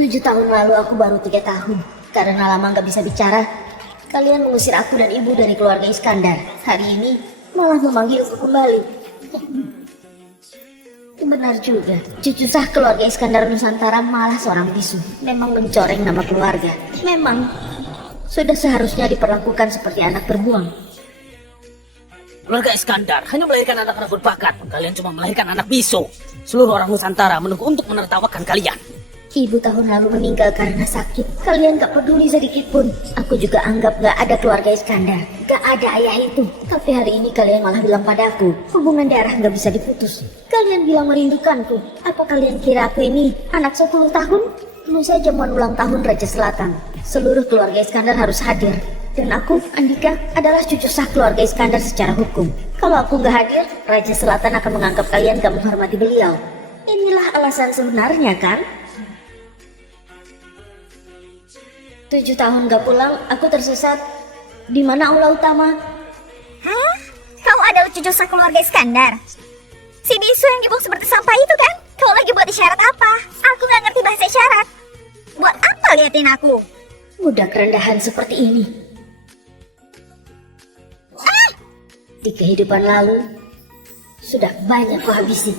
7 tahun lalu aku baru 3 tahun. Karena lama gak bisa bicara, kalian mengusir aku dan ibu dari keluarga Iskandar. Hari ini malah memanggilku kembali. Benar juga, cucu sah keluarga Iskandar Nusantara malah seorang bisu. Memang mencoreng nama keluarga. Memang sudah seharusnya diperlakukan seperti anak terbuang. Keluarga Iskandar hanya melahirkan anak-anak berbakat. Kalian cuma melahirkan anak bisu. Seluruh orang Nusantara menunggu untuk menertawakan kalian. Ibu tahun lalu meninggal karena sakit. Kalian gak peduli sedikit pun. Aku juga anggap gak ada keluarga Iskandar. Gak ada ayah itu. Tapi hari ini kalian malah bilang padaku, hubungan darah gak bisa diputus. Kalian bilang merindukanku. Apa kalian kira aku ini anak 10 tahun? Lusa jamuan ulang tahun Raja Selatan. Seluruh keluarga Iskandar harus hadir. Dan aku, Andika, adalah cucu sah keluarga Iskandar secara hukum. Kalau aku gak hadir, Raja Selatan akan menganggap kalian gak menghormati beliau. Inilah alasan sebenarnya, kan? 7 tahun gak pulang, aku tersesat. Di mana aula utama? Hah? Kau adalah cucu sah keluarga Iskandar? Si bisu yang dibuang seperti sampah itu kan? Kau lagi buat isyarat apa? Aku gak ngerti bahasa isyarat. Buat apa liatin aku? Budak rendahan seperti ini. Di kehidupan lalu, sudah banyak kuhabisi.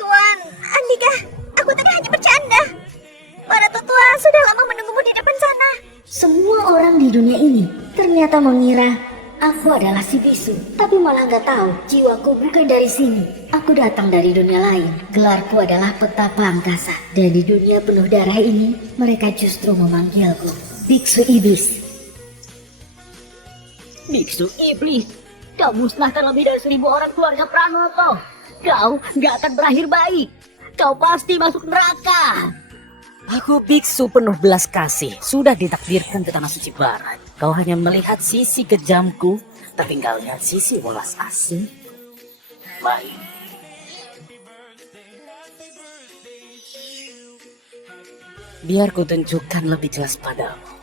Tuan, Andika, aku tadi hanya bercanda. Para tetua sudah lama menunggumu di depan sana. Semua orang di dunia ini ternyata mengira aku adalah si bisu. Tapi malah gak tahu, jiwaku bukan dari sini. Aku datang dari dunia lain. Gelarku adalah petapa angkasa. Dan di dunia penuh darah ini, mereka justru memanggilku Biksu Iblis. Biksu Iblis, kau musnahkan lebih dari 1000 orang keluarga Pranoto. Kau gak akan berakhir baik. Kau pasti masuk neraka. Aku biksu penuh belas kasih, sudah ditakdirkan ke tanah suci barat. Kau hanya melihat sisi kejamku, tapi gak lihat sisi welas asih. Baik. Biar ku tunjukkan lebih jelas padamu.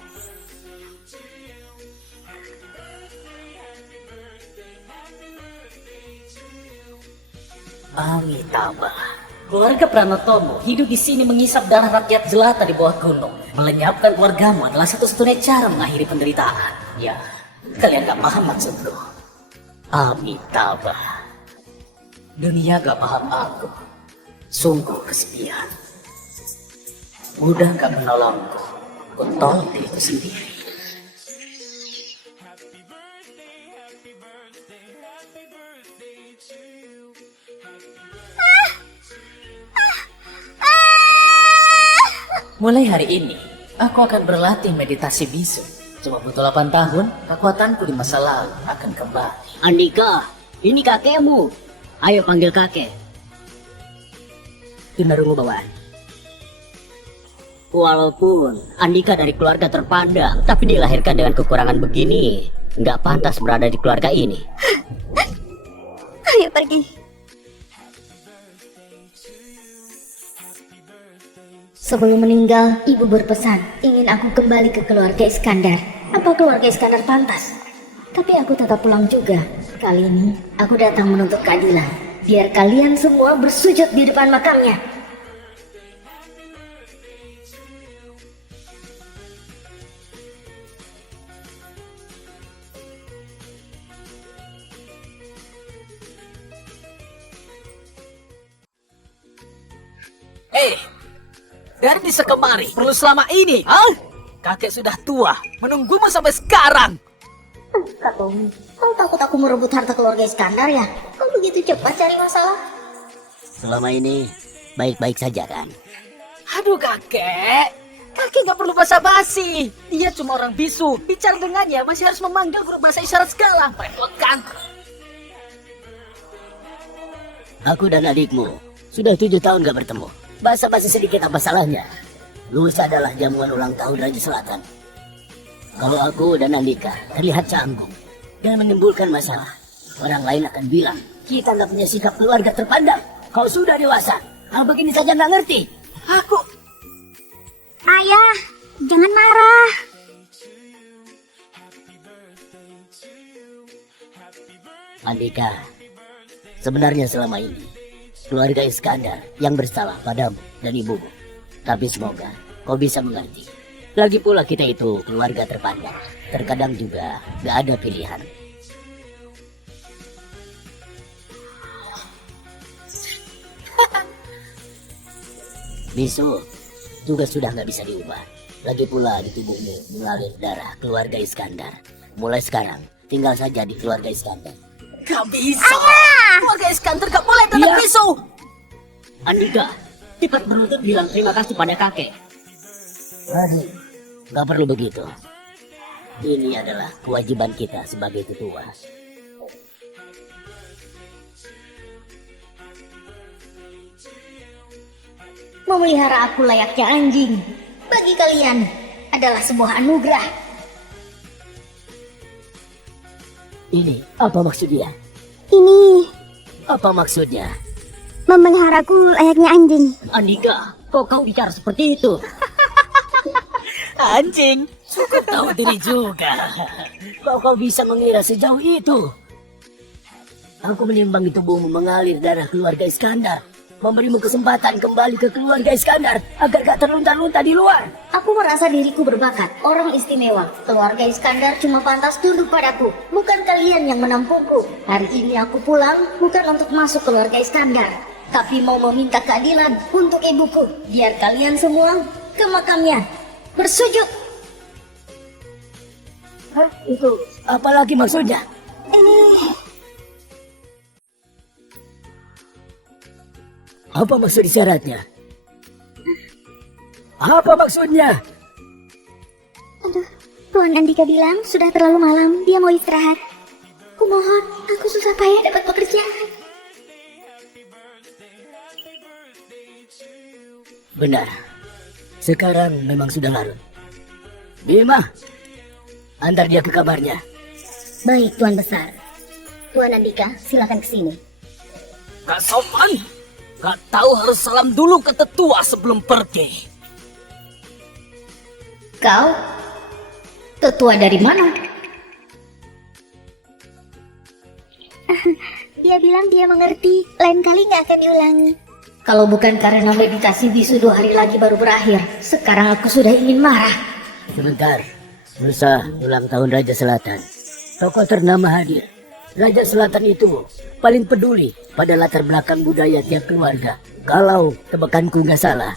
Amitabha. Keluarga Pranotomo hidup di sini mengisap darah rakyat jelata di bawah gunung. Melenyapkan keluargamu adalah satu-satunya cara mengakhiri penderitaan. Ya, kalian gak paham maksudku. Amitabha. Dunia gak paham aku. Sungguh kesepian. Udah gak menolongku. Ku tolong diriku sendiri. Mulai hari ini, aku akan berlatih meditasi bisu. Cuma butuh 8 tahun, kekuatanku di masa lalu akan kembali. Andika, ini kakekmu. Ayo panggil kakek. Tunarungu bawaan. Walaupun Andika dari keluarga terpandang, tapi dilahirkan dengan kekurangan begini, nggak pantas berada di keluarga ini. Ayo pergi. Sebelum meninggal, ibu berpesan ingin aku kembali ke keluarga Iskandar. Apa keluarga Iskandar pantas? Tapi aku tetap pulang juga. Kali ini, aku datang menuntut keadilan. Biar kalian semua bersujud di depan makamnya. Dari bisa kemari, perlu selama ini, ah? Kakek sudah tua, menunggumu sampai sekarang. Kak Tommy, kau takut aku merebut harta keluarga Iskandar ya? Kau begitu cepat cari masalah? Selama ini baik-baik saja kan? Aduh kakek gak perlu basa-basi. Dia cuma orang bisu, bicara dengannya masih harus memanggil huruf bahasa isyarat segala. Merepotkan. Aku dan adikmu sudah 7 tahun gak bertemu. Basa-basi sedikit apa salahnya? Lusa adalah jamuan ulang tahun Raja Selatan. Kalau aku dan Andika terlihat canggung dan menimbulkan masalah, orang lain akan bilang kita nggak punya sikap keluarga terpandang. Kau sudah dewasa, hal begini saja nggak ngerti. Aku... Ayah, jangan marah. Andika, sebenarnya selama ini keluarga Iskandar yang bersalah padamu dan ibumu. Tapi semoga kau bisa mengerti. Lagi pula kita itu keluarga terpandang. Terkadang juga gak ada pilihan. Bisu juga sudah gak bisa diubah. Lagi pula di tubuhmu mengalir darah keluarga Iskandar. Mulai sekarang tinggal saja di keluarga Iskandar. Gak bisa. Keluarga Iskandar gak boleh tetap bisu. Andika, Cepat beruntut bilang terima kasih pada kakek. aduh, gak perlu begitu. Ini adalah kewajiban kita sebagai tetua. Memelihara aku layaknya anjing bagi kalian adalah sebuah anugerah. Ini apa maksudnya? Ini Apa maksudnya? memeliharaku layaknya anjing. Andika, kok kau bicara seperti itu? Anjing. Cukup tahu diri juga. Kau bisa mengira sejauh itu? Aku menimbang di tubuhmu mengalir darah keluarga Iskandar. Memberimu kesempatan kembali ke keluarga Iskandar agar gak terlunta-lunta di luar. Aku merasa diriku berbakat, orang istimewa. Keluarga Iskandar cuma pantas tunduk padaku, bukan kalian yang menampungku. Hari ini aku pulang bukan untuk masuk keluarga Iskandar, tapi mau meminta keadilan untuk ibuku. Biar kalian semua ke makamnya bersujud. Hah? Itu apalagi maksudnya? Apa maksud syaratnya? Apa maksudnya? Aduh, Tuan Andika bilang sudah terlalu malam, dia mau istirahat. Kumohon, aku susah payah dapat pekerjaan. Benar. Sekarang memang sudah larut. Bima, antar dia ke kamarnya. Baik, Tuan Besar. Tuan Andika, silakan ke sini. Kak Sopan, gak tahu harus salam dulu ke tetua sebelum pergi. Kau? Tetua dari mana? Dia bilang dia mengerti, lain kali nggak akan diulangi. Kalau bukan karena meditasi bisu 2 hari lagi baru berakhir, sekarang aku sudah ingin marah. Sebentar, lusa ulang tahun Raja Selatan. Tokoh ternama hadir. Raja Selatan itu paling peduli pada latar belakang budaya tiap keluarga. Kalau tebakanku nggak salah,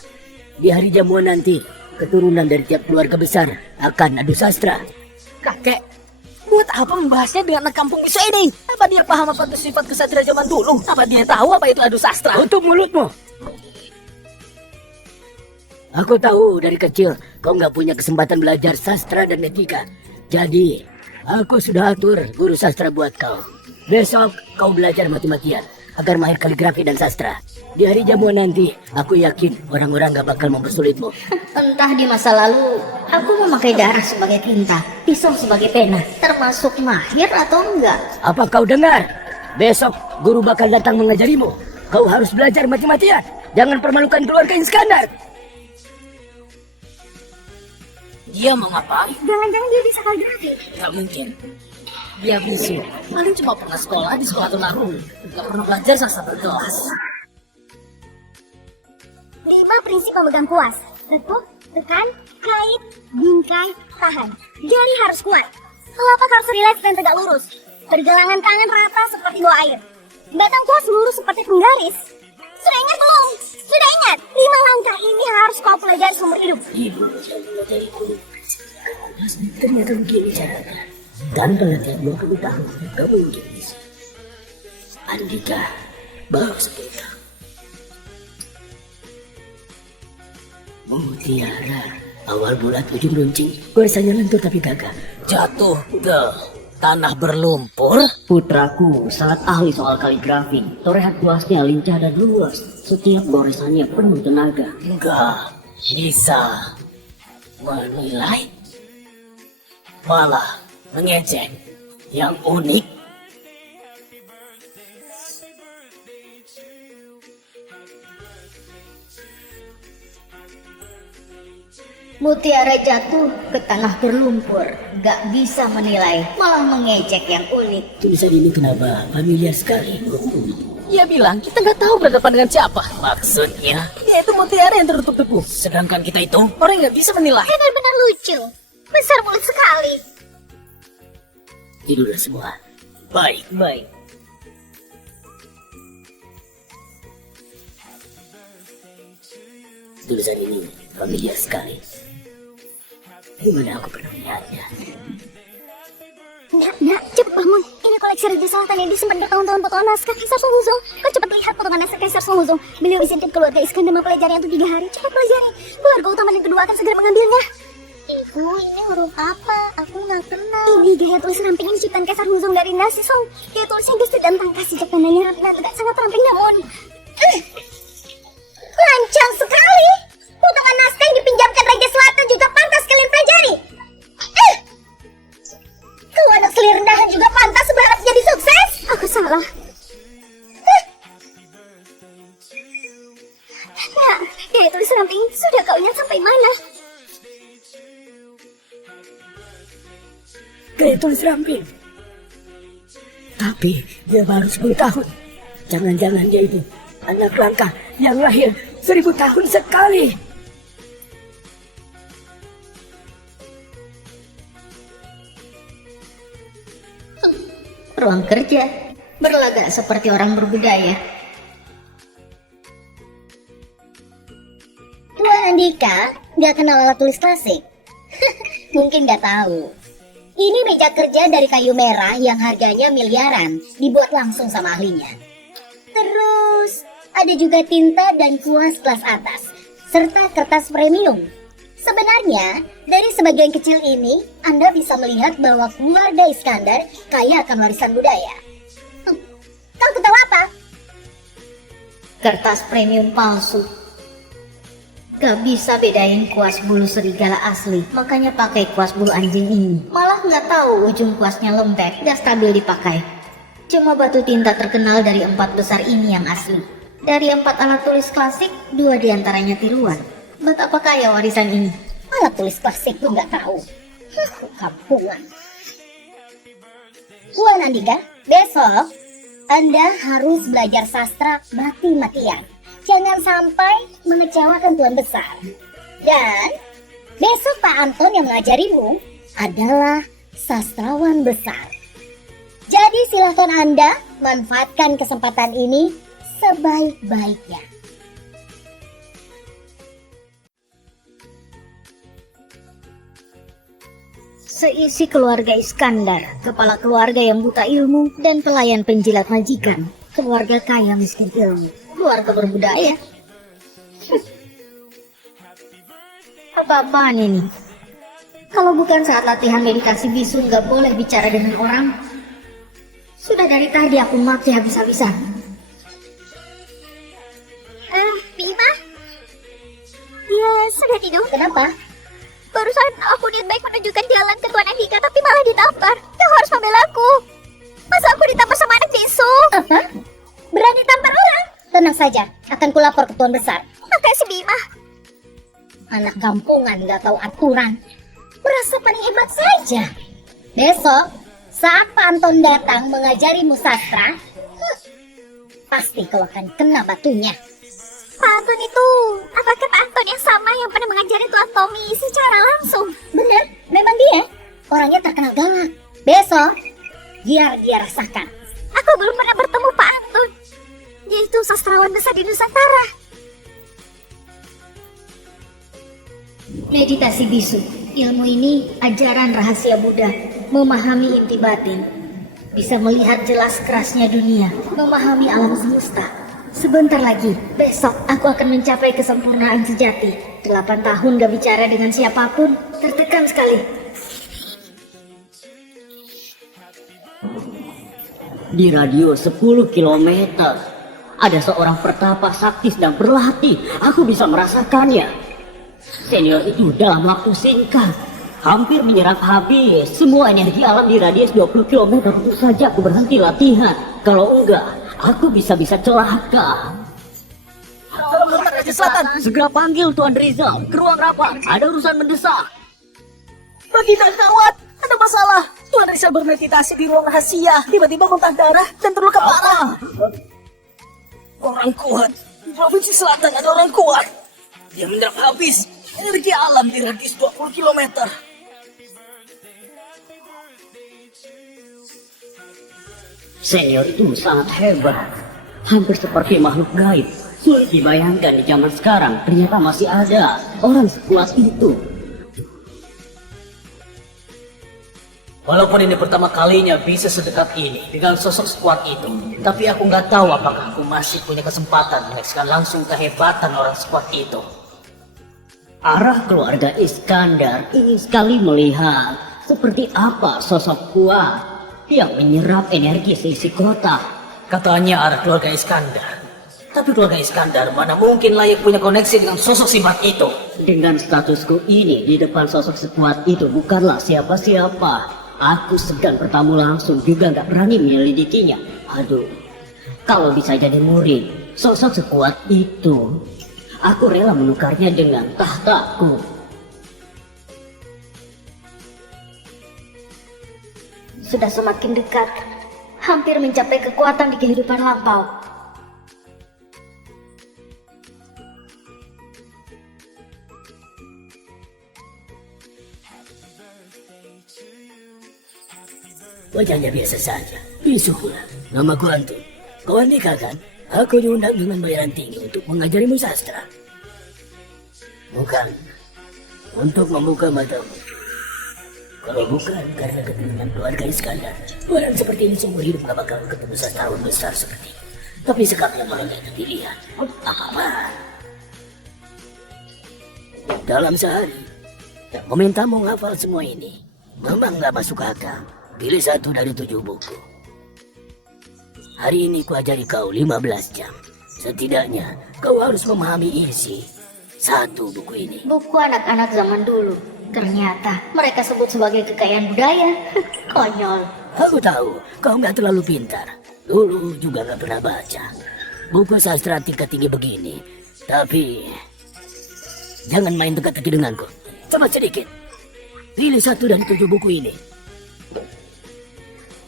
di hari jamuan nanti, keturunan dari tiap keluarga besar akan adu sastra. Kakek, buat apa membahasnya dengan anak kampung bisu ini? Apa dia paham apa itu sifat kesatria zaman dulu? Apa dia tahu apa itu adu sastra? Tutup mulutmu. Aku tahu dari kecil kau nggak punya kesempatan belajar sastra dan etika. Jadi, aku sudah atur guru sastra buat kau. Besok kau belajar mati-matian agar mahir kaligrafi dan sastra. Di hari jamuan nanti, aku yakin orang-orang gak bakal mempersulitmu. Entah di masa lalu, aku memakai darah sebagai tinta, pisau sebagai pena, termasuk mahir atau enggak. Apa kau dengar? Besok guru bakal datang mengajarimu. Kau harus belajar mati-matian. Jangan permalukan keluarga Iskandar. Dia mau ngapain? Jangan-jangan dia bisa kaligrafi. Gak mungkin. Dia bisu. Paling cuma pernah sekolah di sekolah tunarungu. Gak pernah belajar sastra berkelas. Lima prinsip pemegang kuas. Tekuk, tekan, kait, bingkai, tahan. Jari harus kuat. Telapak harus rileks dan tegak lurus. Pergelangan tangan rata seperti buah air. Batang kuas lurus seperti penggaris. Sudah ingat belum? Sudah ingat? 5 langkah ini harus kau pelajari seumur hidup. Ibu, ternyata begini caranya. Tanpa latihan 20 tahun, kamu mungkin bisa. Andika, baru 10 tahun. Mutiara, awal bulat ujung runcing, goresannya lentur tapi gagah. Jatuh ke tanah berlumpur. Putraku sangat ahli soal kaligrafi. Torehat kuasnya lincah dan luas. Setiap goresannya penuh tenaga. Enggak bisa menilai, malah mengejek. Yang unik, Mutiara jatuh ke tanah berlumpur, gak bisa menilai, malah mengejek yang unik. Tulisan ini kenapa familiar sekali? Dia bilang kita nggak tahu berhadapan dengan siapa. Maksudnya, Dia itu mutiara yang tertutup debu. sedangkan kita itu Orang yang nggak bisa menilai. Benar-benar lucu. Besar mulut sekali. tidur semua. Baik. Baik. Tulisan ini familiar sekali. Di mana aku pernah melihatnya? Nak, cepat bangun. Ini koleksi Raja Selatan yang disimpan bertahun-tahun potongan naskah Kaisar Sun Wuzong. Kau cepat lihat potongan naskah Kaisar Sun Wuzong. Beliau izinkan keluarga Iskandar mempelajari untuk 3 hari. Cepat pelajari. Keluarga utama dan kedua akan segera mengambilnya. Ibu, ini huruf apa? Aku nggak kenal. Ini gaya tulis ramping ini ciptaan Kaisar Wuzong dari Nasi Song. Gaya tulis yang gesit dan tangkas sejak tandanya rapi dan tegak sangat ramping namun... Lancang sekali. Potongan naskah yang dipinjamkan Raja Selatan juga pantas kalian pelajari. Kau anak selir rendahan juga pantas berharap jadi sukses? Aku salah. Nah, gaya tulis ramping sudah kau ingat sampai mana? Gaya tulis ramping. Tapi dia baru 10 tahun. Jangan-jangan dia itu anak langka yang lahir 1000 tahun sekali. Ruang kerja. Berlagak seperti orang berbudaya. Tuan Andika nggak kenal alat tulis klasik? Mungkin nggak tahu. Ini meja kerja dari kayu merah yang harganya miliaran, dibuat langsung sama ahlinya. Terus ada juga tinta dan kuas kelas atas, serta kertas premium. Sebenarnya, dari sebagian kecil ini, Anda bisa melihat bahwa keluarga Iskandar kaya akan warisan budaya. Kau ketawa apa? Kertas premium palsu. Gak bisa bedain kuas bulu serigala asli, makanya pakai kuas bulu anjing ini. Malah nggak tahu ujung kuasnya lembek, gak stabil dipakai. Cuma batu tinta terkenal dari 4 besar ini yang asli. Dari 4 alat tulis klasik, 2 diantaranya tiruan. Betapa kaya warisan ini. Alat tulis klasik pun nggak tahu. Kampungan. Tuan Andika, besok Anda harus belajar sastra mati-matian. Jangan sampai mengecewakan Tuan Besar. Dan besok Pak Anton yang mengajarimu adalah sastrawan besar. Jadi silakan Anda manfaatkan kesempatan ini sebaik-baiknya. Seisi keluarga Iskandar, kepala keluarga yang buta ilmu dan pelayan penjilat majikan. Keluarga kaya miskin ilmu, keluarga berbudaya. Apa-apaan ini? Kalau bukan saat latihan meditasi bisu nggak boleh bicara dengan orang. Sudah dari tadi aku mati habis-habisan. Bima? Ya, sudah tidur. Kenapa? Barusan aku niat baik menunjukkan jalan ke Tuan Andika, tapi malah ditampar. Kau harus membela aku. Masa aku ditampar sama anak bisu? Berani tampar orang? Tenang saja, akan kulapor ke Tuan Besar. Makasih, Bima. Anak kampungan gak tahu aturan. Merasa paling hebat saja. Besok, saat Pak Anton datang mengajarimu sastra, pasti kau akan kena batunya. Pak Anton itu, apakah Pak Anton yang sama yang pernah mengajari Tuan Tommy secara langsung? Benar, memang dia. Orangnya terkenal galak. Besok, biar dia rasakan. Aku belum pernah bertemu Pak Anton. Dia itu sastrawan besar di Nusantara. Meditasi bisu, ilmu ini ajaran rahasia Buddha, memahami inti batin, bisa melihat jelas kerasnya dunia, memahami alam semesta. Sebentar lagi, besok aku akan mencapai kesempurnaan sejati. 8 tahun gak bicara dengan siapapun, tertekan sekali. Di radio 10 km ada seorang pertapa sakti sedang berlatih. Aku bisa merasakannya. Senior itu dalam waktu singkat hampir menyerap habis semua energi alam di radius 20 km. Tentu saja aku berhenti latihan. Kalau enggak, aku bisa-bisa celaka. Raja Selatan, Segera panggil Tuan Rizal ke ruang rapat. Ada urusan mendesak. Baginda gawat, ada masalah. Tuan Rizal bermeditasi di ruang rahasia, tiba-tiba muntah darah dan terluka parah. Orang kuat. Di Provinsi Selatan ada orang kuat. Dia menyerap habis energi alam di radius 20 km. Senior itu sangat hebat. Hampir seperti makhluk gaib. Sulit dibayangkan di zaman sekarang ternyata masih ada orang sekuat itu. Walaupun ini pertama kalinya bisa sedekat ini dengan sosok sekuat itu, tapi aku nggak tahu apakah aku masih punya kesempatan menyaksikan langsung kehebatan orang sekuat itu. Arah keluarga Iskandar ingin sekali melihat seperti apa sosok kuat yang menyerap energi seisi kota. Katanya arah keluarga Iskandar. Tapi keluarga Iskandar mana mungkin layak punya koneksi dengan sosok sifat itu. Dengan statusku ini di depan sosok sekuat itu bukanlah siapa-siapa. Aku segan bertamu langsung juga nggak berani menyelidikinya. Aduh, kalau bisa jadi murid sosok sekuat itu, aku rela menukarnya dengan tahtaku. Sudah semakin dekat, hampir mencapai kekuatan di kehidupan lampau. Wajahnya biasa saja. Bisu pula. Namaku Antun. Kau Andika kan? Aku diundang dengan bayaran tinggi untuk mengajarimu sastra. Bukan. Untuk membuka matamu. Kalau bukan karena keturunan keluarga Iskandar, orang seperti ini seumur hidup gak bakal ketemu sastrawan besar seperti ini. Tapi sikapnya mereka itu dilihat. Apa-apa. Dalam sehari, memintamu menghafal semua ini memang gak masuk akal. Pilih satu dari 7 buku. Hari ini ku ajari kau 15 jam. Setidaknya kau harus memahami isi satu buku ini. Buku anak-anak zaman dulu. Ternyata mereka sebut sebagai kekayaan budaya. Konyol. Aku tahu kau nggak terlalu pintar. Dulu juga nggak pernah baca buku sastra tingkat tinggi begini. Tapi jangan main teka-teki denganku. Coba sedikit. Pilih satu dari 7 buku ini.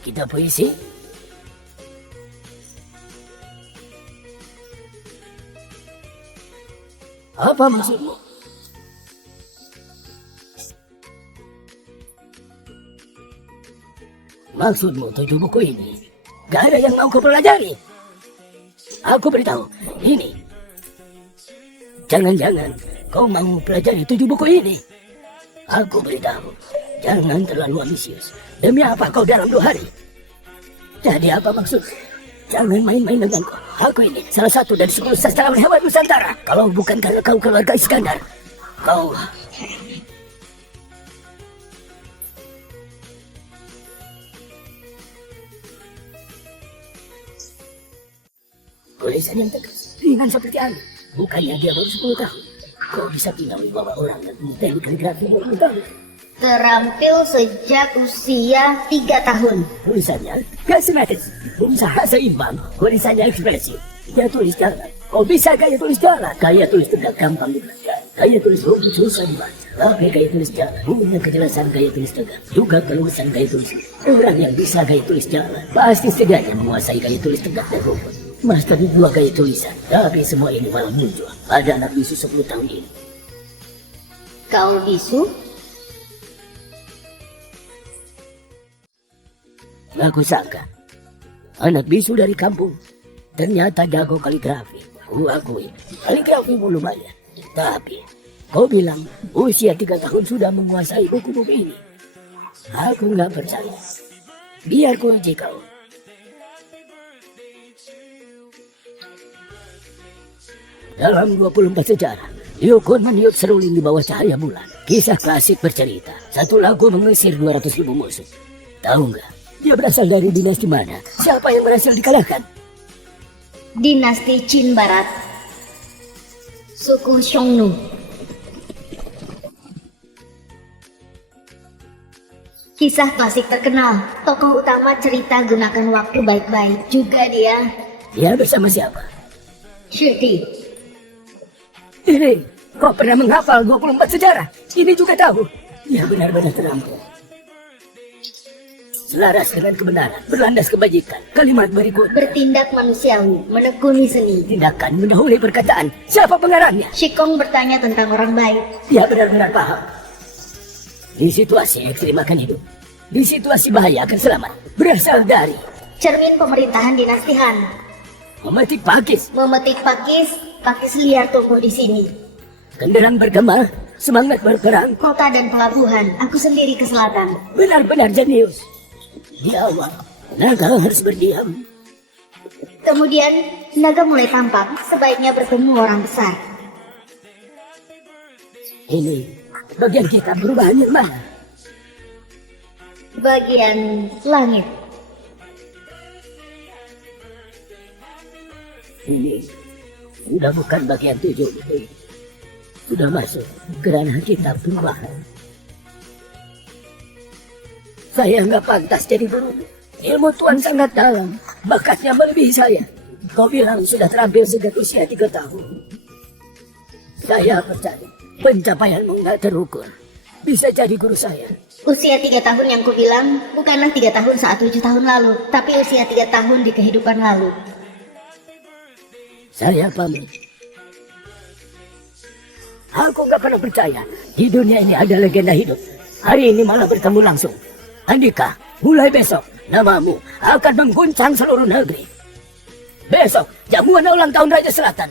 Kita puisi. Apa maksudmu? Maksudmu 7 buku ini gak ada yang mau kau pelajari. Aku beritahu, ini. Jangan-jangan kau mau pelajari 7 buku ini. Aku beritahu, jangan terlalu ambisius. Demi apa kau dalam 2 hari? Jadi apa maksud? Jangan main-main denganku. Aku ini salah satu dari 10 sastrawan hebat Nusantara. Kalau bukan karena kau keluarga Iskandar, kau... Tulisan yang tegas, ringan seperti angin. Bukannya dia baru 10 tahun. Kau bisa tinggal di bawah orang dan teknik kaligrafi 20 tahun. Terampil sejak usia 3 tahun. Tulisannya gak simetris, berusaha seimbang, tulisannya ekspresif. Dia tulis jalan, kau bisa gaya tulis jalan. Gaya tulis tegak gampang dipelajari, gaya tulis rumit susah dibaca. Tapi gaya tulis jalan punya kejelasan gaya tulis tegak, juga keluasan gaya tulis. Orang yang bisa gaya tulis jalan pasti setidaknya menguasai gaya tulis tegak dan rumput. Master di 2 gaya tulisan, tapi semua ini malah muncul pada anak bisu 10 tahun ini. Kau bisu? Aku sangka anak bisu dari kampung ternyata jago kaligrafi. Ku akui kaligrafi lumayan. Tapi kau bilang usia 3 tahun sudah menguasai buku-buku ini. Aku nggak percaya. Biar ku uji kau. Dalam 24 sejarah, Liukun meniup seruling di bawah cahaya bulan. Kisah klasik bercerita, satu lagu mengusir 200.000 musuh. Tahu nggak? Dia berasal dari dinasti mana? Siapa yang berhasil dikalahkan? Dinasti Qin Barat. Suku Xiongnu. Kisah klasik terkenal. Tokoh utama cerita gunakan waktu baik-baik. Juga dia. Dia bersama siapa? Shiti. Ini, kau pernah menghafal 24 sejarah? Ini juga tahu. Dia benar-benar terampil. Selaras dengan kebenaran, berlandas kebajikan. Kalimat berikut, Bertindak manusiawi, menekuni seni. tindakan mendahului perkataan. Siapa pengarangnya? Shikong bertanya tentang orang baik. Dia benar-benar paham. Di situasi ekstrim akan hidup. Di situasi bahaya akan selamat. Berasal dari Cermin pemerintahan dinasti Han. memetik pakis, Memetik pakis liar tumbuh di sini. kendaraan bergema, semangat berperang. Kota dan pelabuhan, aku sendiri ke selatan. Benar-benar jenius. Di awal, naga harus berdiam. Kemudian, naga mulai tampak, sebaiknya bertemu orang besar. Ini, bagian kita perubahan yang mana? Bagian langit. Ini, sudah bukan bagian 7. Sudah masuk ke ranah kita perubahan. Saya nggak pantas jadi guru. Ilmu Tuhan sangat dalam. Bakatnya melebihi saya. Kau bilang sudah terampil sejak usia 3 tahun. Saya percaya pencapaianmu nggak terukur. Bisa jadi guru saya. Usia 3 tahun yang kubilang bukanlah 3 tahun saat 7 tahun lalu, tapi usia 3 tahun di kehidupan lalu. Saya pamit. Aku nggak pernah percaya di dunia ini ada legenda hidup. Hari ini malah bertemu langsung. Andika, mulai besok namamu akan mengguncang seluruh negeri. Besok jamuan ulang tahun Raja Selatan.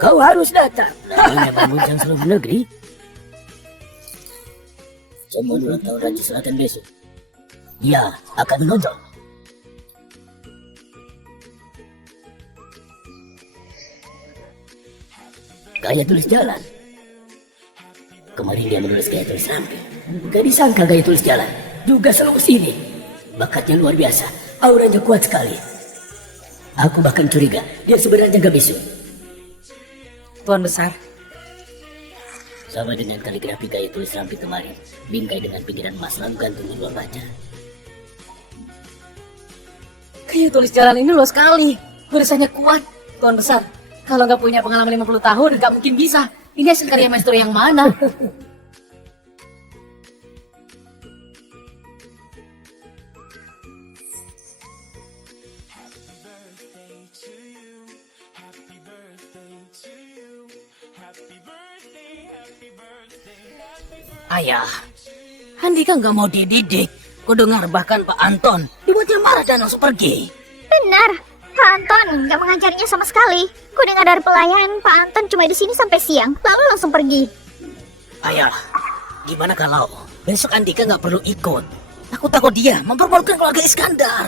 Kau harus datang. Namanya mengguncang seluruh negeri. Jamuan ulang tahun Raja Selatan besok. Ia akan menonton. Gaya tulis jalan. Kemarin dia menulis gaya tulis ramping. Gak disangka gaya tulis jalan juga seluas ini. Bakatnya luar biasa, auranya kuat sekali. Aku bahkan curiga dia sebenarnya gak bisu. Tuan Besar, Sama dengan kaligrafi gaya tulis ramping kemarin, bingkai dengan pinggiran emas lalu gantung di luar baca. kayu tulis jalan ini luas sekali. Tulisannya kuat, Tuan Besar. Kalau nggak punya pengalaman 50 tahun, nggak mungkin bisa. Ini hasil karya maestro yang mana? Ayah, Andika nggak mau dididik. Kudengar bahkan Pak Anton dibuatnya marah dan langsung pergi. Benar, Pak Anton nggak mengajarinya sama sekali. Ku dengar dari pelayan, Pak Anton cuma di sini sampai siang, lalu langsung pergi. Ayah, gimana kalau besok Andika nggak perlu ikut? Aku takut dia mempermalukan keluarga Iskandar.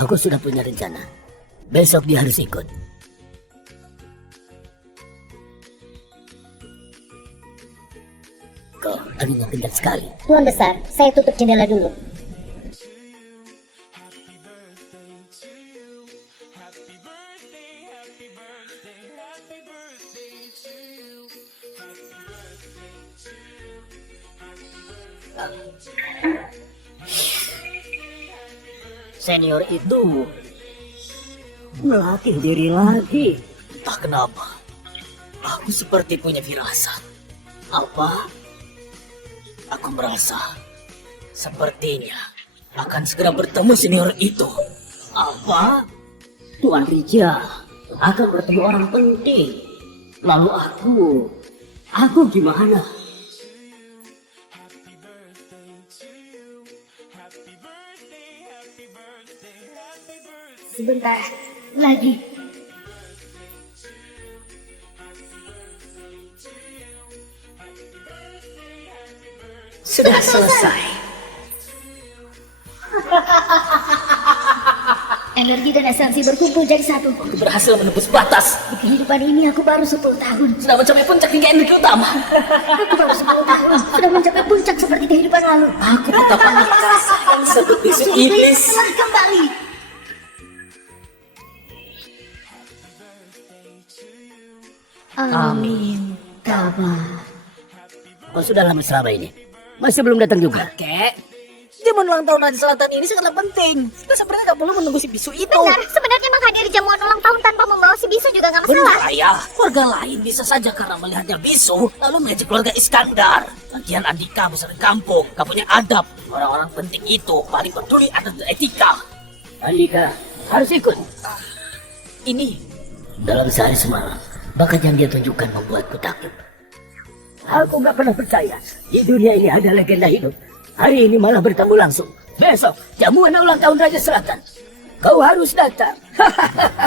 Aku sudah punya rencana. Besok dia harus ikut. Kau anginnya pintar sekali. Tuan Besar, saya tutup jendela dulu. Senior itu melatih diri lagi. Entah kenapa, aku seperti punya firasat. Apa? Aku merasa sepertinya akan segera bertemu senior itu. Apa? Tuan Rija akan bertemu orang penting. Lalu aku gimana? Sebentar lagi. Sudah selesai. Energi dan esensi berkumpul jadi satu. Aku berhasil menembus batas. Di kehidupan ini aku baru 10 tahun. Sudah mencapai puncak hingga energi utama. Aku baru 10 tahun. Sudah mencapai puncak seperti kehidupan lalu. Aku betapa merasakan seperti si iblis. Telah kembali. Amin. Kabar. Kau sudah lama selama ini. Masih belum datang juga. Kakek, jamuan ulang tahun Raja Selatan ini sangatlah penting. Kita sebenarnya nggak perlu menunggu si bisu itu. Benar, sebenarnya menghadiri jamuan ulang tahun tanpa membawa si bisu juga nggak masalah. Benar, percaya. Keluarga lain bisa saja karena melihatnya bisu, lalu mengejek keluarga Iskandar. Lagian Andika besar di kampung, gak punya adab. Orang-orang penting itu paling peduli adab dan etika. Andika harus ikut. Ini dalam sehari semalam, bakat yang dia tunjukkan membuatku takut. Aku gak pernah percaya di dunia ini ada legenda hidup. Hari ini malah bertemu langsung. Besok jamuan ulang tahun Raja Selatan. Kau harus datang.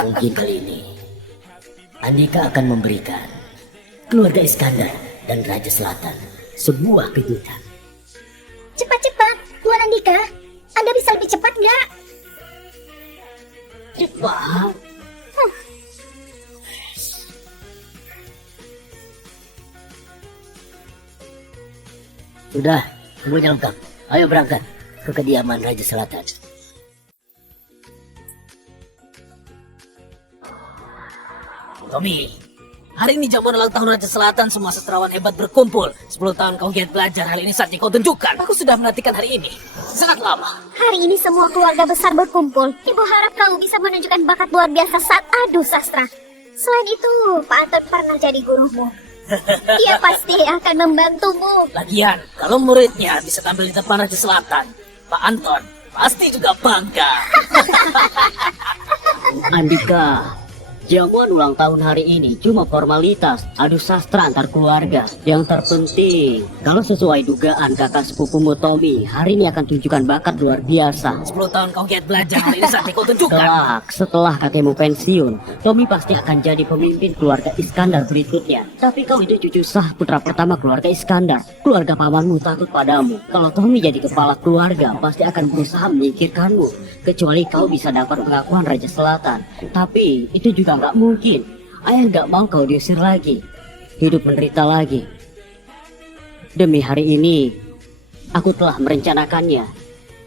Mungkin kali ini Andika akan memberikan keluarga Iskandar dan Raja Selatan sebuah kejutan. Cepat-cepat, Tuan Andika. Anda bisa lebih cepat nggak? Cepat. Sudah, semuanya lengkap. Ayo berangkat ke kediaman Raja Selatan. Tommy, hari ini jamuan ulang tahun Raja Selatan, semua sastrawan hebat berkumpul. 10 tahun kau giat belajar, hari ini saatnya kau tunjukkan. Aku sudah menantikan hari ini sangat lama. Hari ini semua keluarga besar berkumpul. Ibu harap kamu bisa menunjukkan bakat luar biasa saat adu sastra. Selain itu, Pak Anton pernah jadi gurumu. Dia pasti akan membantumu. Lagian, kalau muridnya bisa tampil di depan Raja Selatan, Pak Anton pasti juga bangga. Andika, jamuan ulang tahun hari ini cuma formalitas, adu sastra antar keluarga. Yang terpenting, kalau sesuai dugaan kakak sepupumu Tommy, hari ini akan tunjukkan bakat luar biasa. 10 tahun kau giat belajar, hari ini saatnya kau tunjukkan. Kelak, setelah kakekmu pensiun, Tommy pasti akan jadi pemimpin keluarga Iskandar berikutnya. Tapi kau itu cucu sah putra pertama keluarga Iskandar. Keluarga pamanmu takut padamu. Kalau Tommy jadi kepala keluarga, pasti akan berusaha menyingkirkanmu. Kecuali kau bisa dapat pengakuan Raja Selatan. Tapi itu juga nggak mungkin. Ayah nggak mau kau diusir lagi. Hidup menderita lagi. Demi hari ini, aku telah merencanakannya.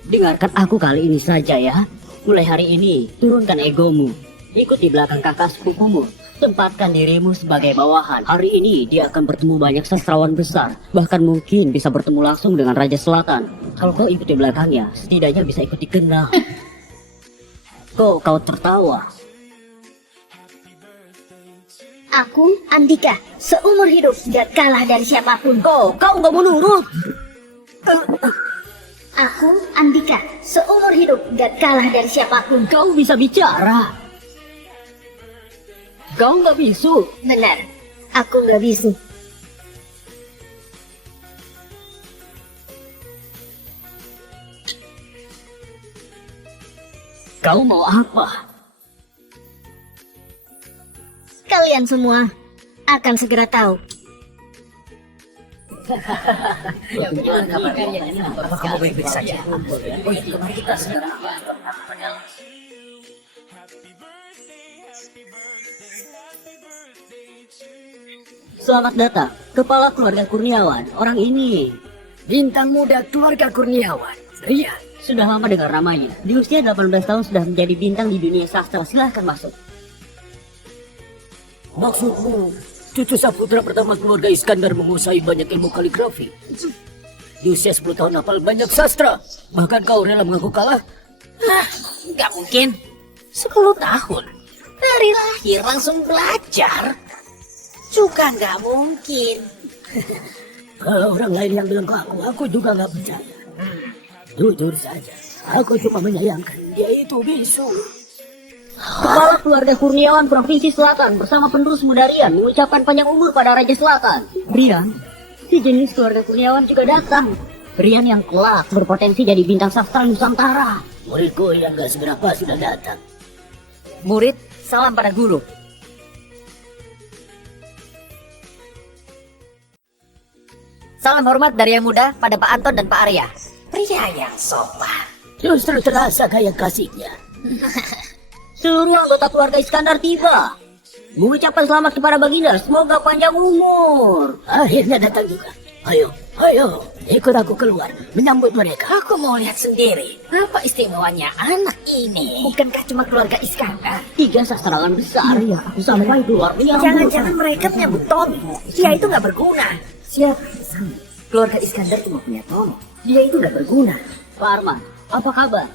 Dengarkan aku kali ini saja ya. Mulai hari ini, turunkan egomu. Ikut di belakang kakak sepupumu. Tempatkan dirimu sebagai bawahan. Hari ini dia akan bertemu banyak sastrawan besar. Bahkan mungkin bisa bertemu langsung dengan Raja Selatan. Kalau kau ikut di belakangnya, setidaknya bisa ikut dikenal. Kau tertawa. Aku, Andika, seumur hidup gak kalah dari siapapun. Kau nggak mau nurut. Aku, Andika, seumur hidup gak kalah dari siapapun. Kau bisa bicara. Kau nggak bisu. Benar, aku gak bisu. Kau mau apa? Kalian semua akan segera tahu. Apa kamu baik-baik saja? Oh iya, mari kita sekarang. Selamat datang, Kepala Keluarga Kurniawan. Orang ini Bintang muda keluarga Kurniawan, Rian. sudah lama dengar namanya. Di usia 18 tahun sudah menjadi bintang di dunia sastra. Silahkan masuk. Maksudmu, cucu saputra pertama keluarga Iskandar menguasai banyak ilmu kaligrafi. Di usia 10 tahun hafal banyak sastra. Bahkan kau rela mengaku kalah? Nggak mungkin. 10 tahun. Dari lahir langsung belajar. Juga nggak mungkin. Kalau orang lain yang bilang ke aku juga nggak percaya. Jujur saja, aku cuma menyayangkan dia itu bisu. Kepala Keluarga Kurniawan Provinsi Selatan bersama penerus muda Rian mengucapkan panjang umur pada Raja Selatan. Rian, si jenis Keluarga Kurniawan juga datang. Rian yang kelak berpotensi jadi bintang sastra Nusantara. Muridku yang gak seberapa sudah datang. Murid, salam pada guru. Salam hormat dari yang muda pada Pak Anton dan Pak Arya. Pria yang sopan. Justru terasa kayak kasihnya. Seluruh anggota keluarga Iskandar tiba. Mengucapkan selamat kepada Baginda, semoga panjang umur. Akhirnya datang juga. Ayo, ikut aku keluar menyambut mereka. Aku mau lihat sendiri. Apa istimewanya anak ini? Bukankah cuma keluarga Iskandar? 3 sastrawan besar ya. Sampai keluar menyambut. Jangan-jangan mereka menyambut Tommy. Dia itu nggak berguna. Siapa? Keluarga Iskandar cuma punya Tommy. Dia itu nggak berguna. Pak Arman, apa kabar?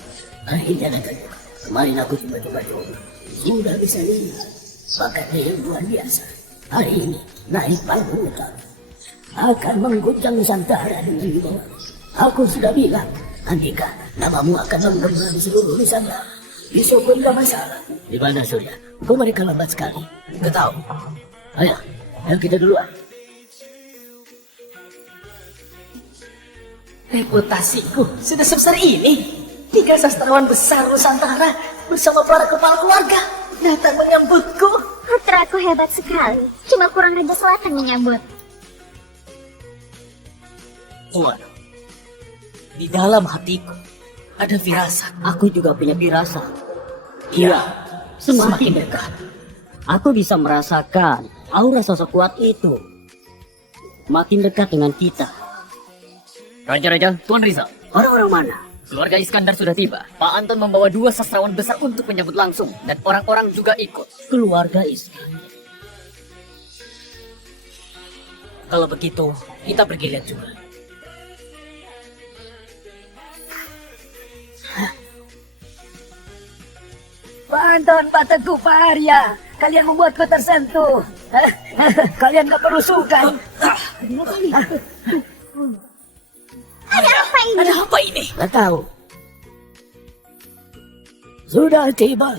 Akhirnya datang juga. Kemarin aku coba-coba. Sudah bisa lihat. bakatnya yang luar biasa. Hari ini naik panggung utama akan mengguncang Nusantara dan Wibawa. Aku sudah bilang, Andika, namamu akan menggema di seluruh Nusantara. Besok pun gak masalah. Di mana Surya? Kok mereka lambat sekali? Gak tahu. Ayo, kita duluan. Reputasiku sudah sebesar ini. 3 sastrawan besar Nusantara bersama para kepala keluarga datang menyambutku. Putraku hebat sekali. Cuma kurang Raja Selatan menyambut. Waduh, di dalam hatiku ada firasat. Aku juga punya firasat. Iya, semakin dekat. Aku bisa merasakan aura sosok kuat itu. Makin dekat dengan kita. Raja-raja, Tuan Rizal, Orang-orang mana? keluarga Iskandar sudah tiba. Pak Anton membawa 2 sastrawan besar untuk menyambut langsung, dan orang-orang juga ikut. Keluarga Iskandar. Kalau begitu, kita pergi lihat juga. Pak Anton, Pak Teguh, Pak Arya, kalian membuatku tersentuh. Kalian gak perlu sungkan. Ada apa ini? Ada apa ini? Gak tahu. Sudah tiba.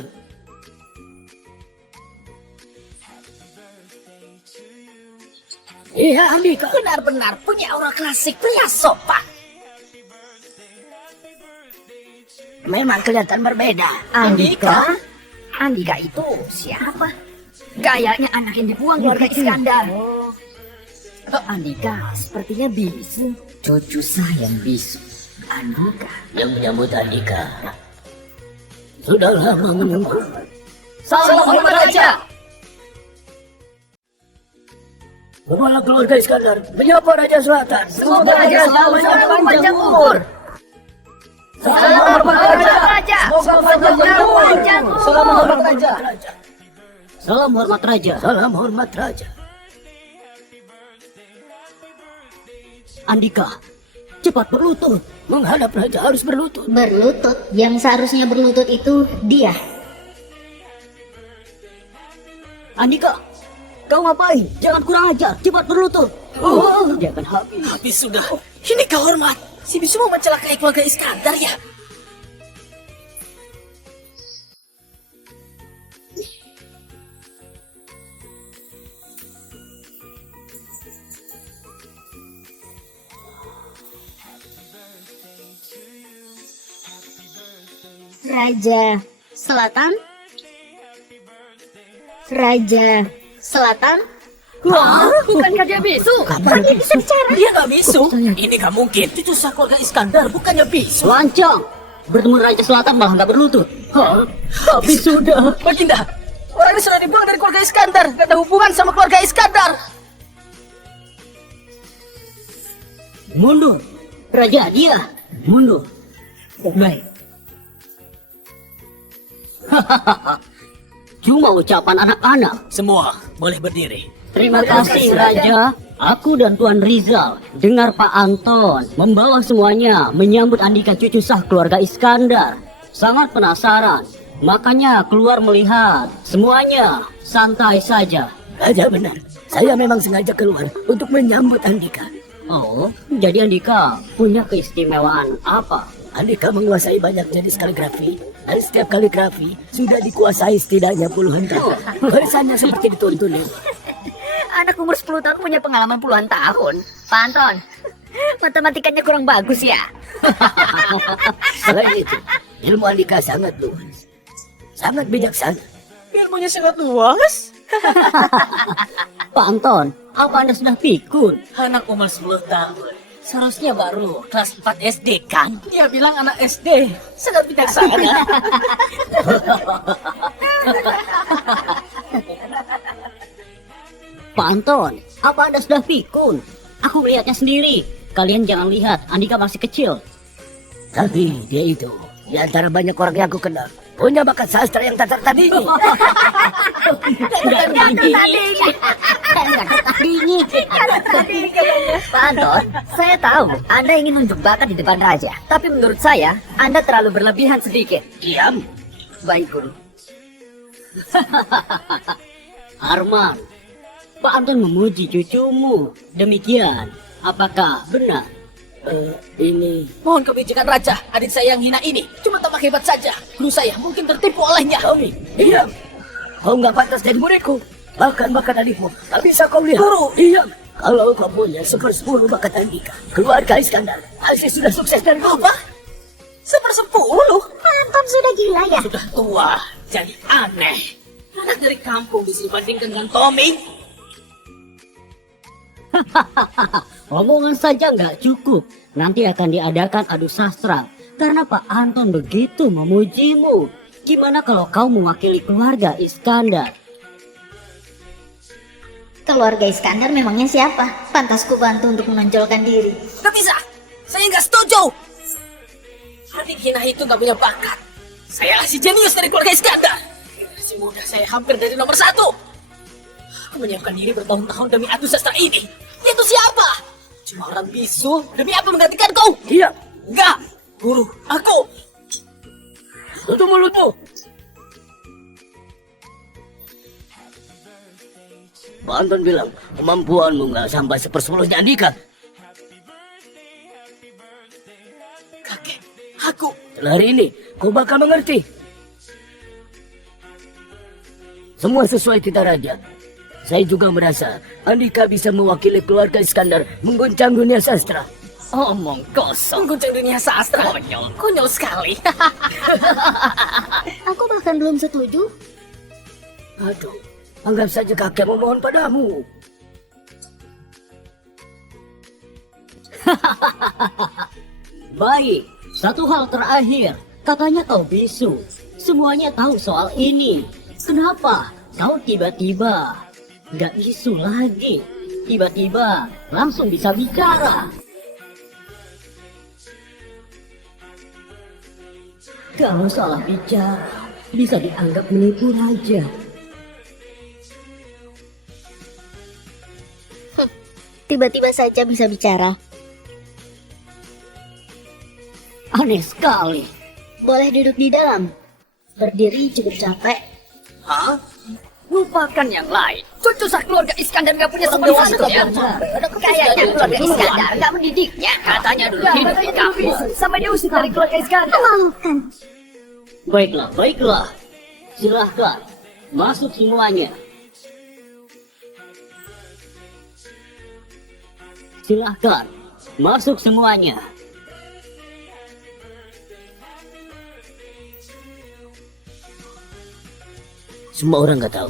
Iya, Andika. Benar-benar punya aura klasik pria sopan. Memang kelihatan berbeda. Andika? Andika itu siapa? Gayanya anak yang dibuang keluarga Iskandar. Andika sepertinya bisu. Cucu sayang bisu. Andika. Yang menyambut Andika sudah lama menunggu. Salam hormat Raja. Kepala keluarga Iskandar menyapa Raja Selatan. Semoga Raja selalu panjang umur. Salam hormat Raja. Semoga panjang umur. Salam hormat Raja. Salam hormat Raja. Salam hormat Raja. Andika, cepat berlutut. Menghadap Raja harus berlutut. Berlutut. Yang seharusnya berlutut itu dia. Andika, kau ngapain? Jangan kurang ajar. Cepat berlutut. Oh, jangan habis. Habis sudah. Ini kehormat. Si bisu mau mencelakai keluarga Iskandar ya? Raja Selatan. Raja Selatan. Wah, bukankah dia bisu? Kan dia bisa bicara. Dia nggak bisu. Ini nggak mungkin. Itu sah keluarga Iskandar, bukannya bisu. Lancang. Bertemu Raja Selatan malah nggak berlutut. Hah? Habis sudah. Baginda, orang ini sudah dibuang dari keluarga Iskandar. Gak ada hubungan sama keluarga Iskandar. Mundur. Raja dia. Mundur. Baik. Cuma ucapan anak-anak. Semua boleh berdiri. Terima kasih Raja. Aku dan Tuan Rizal dengar Pak Anton membawa semuanya menyambut Andika cucu sah keluarga Iskandar. Sangat penasaran, makanya keluar melihat. Semuanya santai saja. Raja benar. Saya memang sengaja keluar untuk menyambut Andika. Oh, jadi Andika punya keistimewaan apa? Andika menguasai banyak jenis kaligrafi. Dan setiap kaligrafi sudah dikuasai setidaknya puluhan tahun. Barisannya seperti dituntun. Anak umur 10 tahun punya pengalaman puluhan tahun. Pak Anton, matematikanya kurang bagus ya. Selain itu, ilmu Andika sangat luas. Sangat bijaksana. Ilmunya sangat luas. Pak Anton, apa Anda sudah pikun? Anak umur 10 tahun. Seharusnya baru kelas 4 SD kan? Dia bilang anak SD. Sangat bijaksana. Pak Anton, apa Anda sudah pikun? Aku melihatnya sendiri. Kalian jangan lihat, Andika masih kecil. Tapi dia itu, di antara banyak orang yang aku kenal, punya bakat sastra yang tak tertandingi. Pak Anton, saya tahu Anda ingin nunjuk bakat di depan raja. Tapi menurut saya, Anda terlalu berlebihan sedikit. Diam. Baik, Guru. Arman, Pak Anton memuji cucumu. Demikian, apakah benar? Ini Mohon kebijakan Raja, adik saya yang hina ini cuma tampak hebat saja. Guru saya mungkin tertipu olehnya. Tommy, diam. Kau nggak pantas jadi muridku. Bahkan bakat adikmu tak bisa kau lihat. Guru! Diam. Kalau kau punya 1/10 bakat Andika, keluarga Iskandar pasti sudah sukses dan Apa? 1/10? Anton sudah gila ya? Sudah tua, jadi aneh. Anak dari kampung bisa dibandingkan dengan Tommy. Omongan saja nggak cukup. Nanti akan diadakan adu sastra. Karena Pak Anton begitu memujimu. Gimana kalau kau mewakili keluarga Iskandar? Keluarga Iskandar memangnya siapa? Pantas ku bantu untuk menonjolkan diri. Gak bisa, saya nggak setuju. Adik hina itu nggak punya bakat. Saya si jenius dari keluarga Iskandar. Generasi muda saya hampir dari nomor 1. Aku menyiapkan diri bertahun-tahun demi adu sastra ini. Dia itu siapa? Cuma orang bisu. Demi apa menggantikan kau? diam. Enggak, guru, aku. Tutup mulutmu. Pak Anton bilang kemampuanmu nggak sampai 1/10-nya Andika. Kakek, aku. Setelah hari ini kau bakal mengerti. Semua sesuai titah raja. Saya juga merasa Andika bisa mewakili keluarga Iskandar mengguncang dunia sastra. Omong kosong, guncang dunia sastra. Konyol, konyol sekali. Aku bahkan belum setuju. Aduh, anggap saja kakek memohon padamu. Baik, satu hal terakhir. Katanya kau bisu. Semuanya tahu soal ini. Kenapa kau tiba-tiba nggak bisu lagi? Tiba-tiba langsung bisa bicara. Kalau salah bicara, bisa dianggap menipu raja. Tiba-tiba saja bisa bicara. Aneh sekali. Boleh duduk di dalam. Berdiri cukup capek. Hah? Lupakan yang lain. Cucu sah keluarga Iskandar nggak punya sopan santun ya. Kayaknya keluarga Iskandar nggak mendidiknya. Katanya dulu hidup di kampung. Sampai diusir dari keluarga Iskandar. Memalukan. Baiklah, baiklah. Silahkan masuk semuanya. Silahkan masuk semuanya. Semua orang nggak tahu,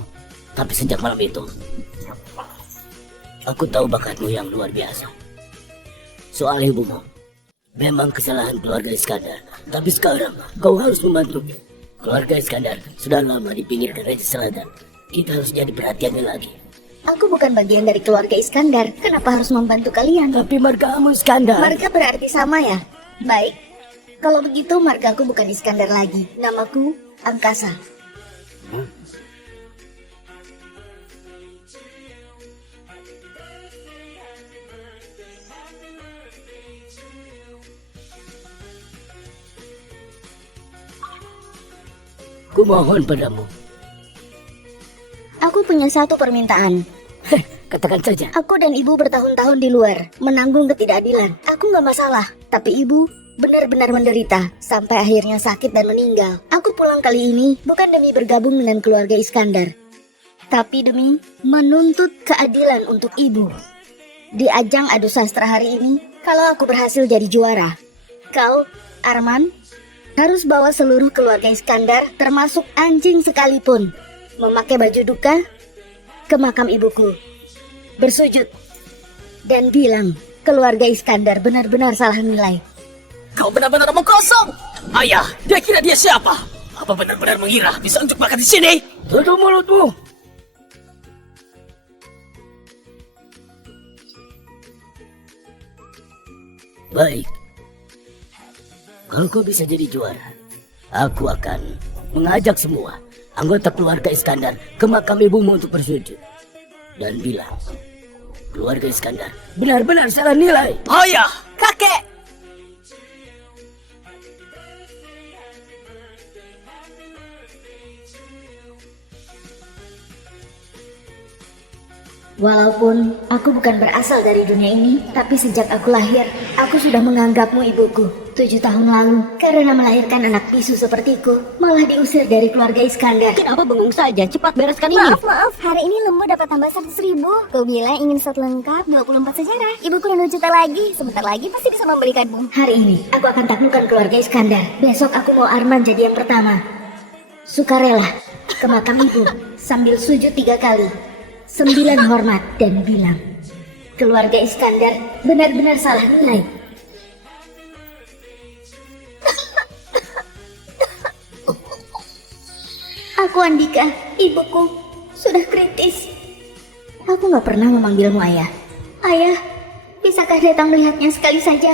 tapi sejak malam itu, aku tahu bakatmu yang luar biasa. Soal ibumu, memang kesalahan keluarga Iskandar, tapi sekarang kau harus membantunya. Keluarga Iskandar sudah lama di pinggir Raja Selatan. Kita harus jadi perhatiannya lagi. Aku bukan bagian dari keluarga Iskandar. Kenapa harus membantu kalian? Tapi margamu Iskandar. Marga berarti sama ya? Baik. Kalau begitu margaku bukan Iskandar lagi. Namaku Angkasa. Kumohon padamu. Aku punya satu permintaan. Katakan saja. Aku dan ibu bertahun-tahun di luar, menanggung ketidakadilan. Aku nggak masalah, tapi ibu benar-benar menderita sampai akhirnya sakit dan meninggal. Aku pulang kali ini bukan demi bergabung dengan keluarga Iskandar, tapi demi menuntut keadilan untuk ibu. Di ajang adu sastra hari ini, kalau aku berhasil jadi juara, kau, Arman, harus bawa seluruh keluarga Iskandar, termasuk anjing sekalipun, memakai baju duka ke makam ibuku, bersujud, dan bilang keluarga Iskandar benar-benar salah nilai. Kau benar-benar omong kosong. Ayah, dia kira dia siapa? Apa benar-benar mengira bisa unjuk bakat di sini? Tutup mulutmu. Baik. Kalau kau bisa jadi juara, aku akan mengajak semua anggota keluarga Iskandar ke makam ibumu untuk bersujud. Dan bilang, keluarga Iskandar benar-benar salah nilai. Ayah, kakek. Walaupun aku bukan berasal dari dunia ini, tapi sejak aku lahir, aku sudah menganggapmu ibuku. 7 tahun lalu, karena melahirkan anak bisu sepertiku, malah diusir dari keluarga Iskandar. Kenapa bengong saja? Cepat bereskan ini. Maaf, hari ini Lembu dapat tambah 100.000. Kau bilang ingin set lengkap 24 sejarah. Ibuku 2 juta lagi, sebentar lagi pasti bisa membelikanmu. Hari ini, aku akan taklukkan keluarga Iskandar. Besok aku mau Arman jadi yang pertama. Sukarela, ke makam ibu, sambil sujud 3 kali. 9 hormat dan bilang, keluarga Iskandar benar-benar salah nilai. Aku Andika, ibuku, sudah kritis. Aku gak pernah memanggilmu ayah. Ayah, bisakah datang melihatnya sekali saja?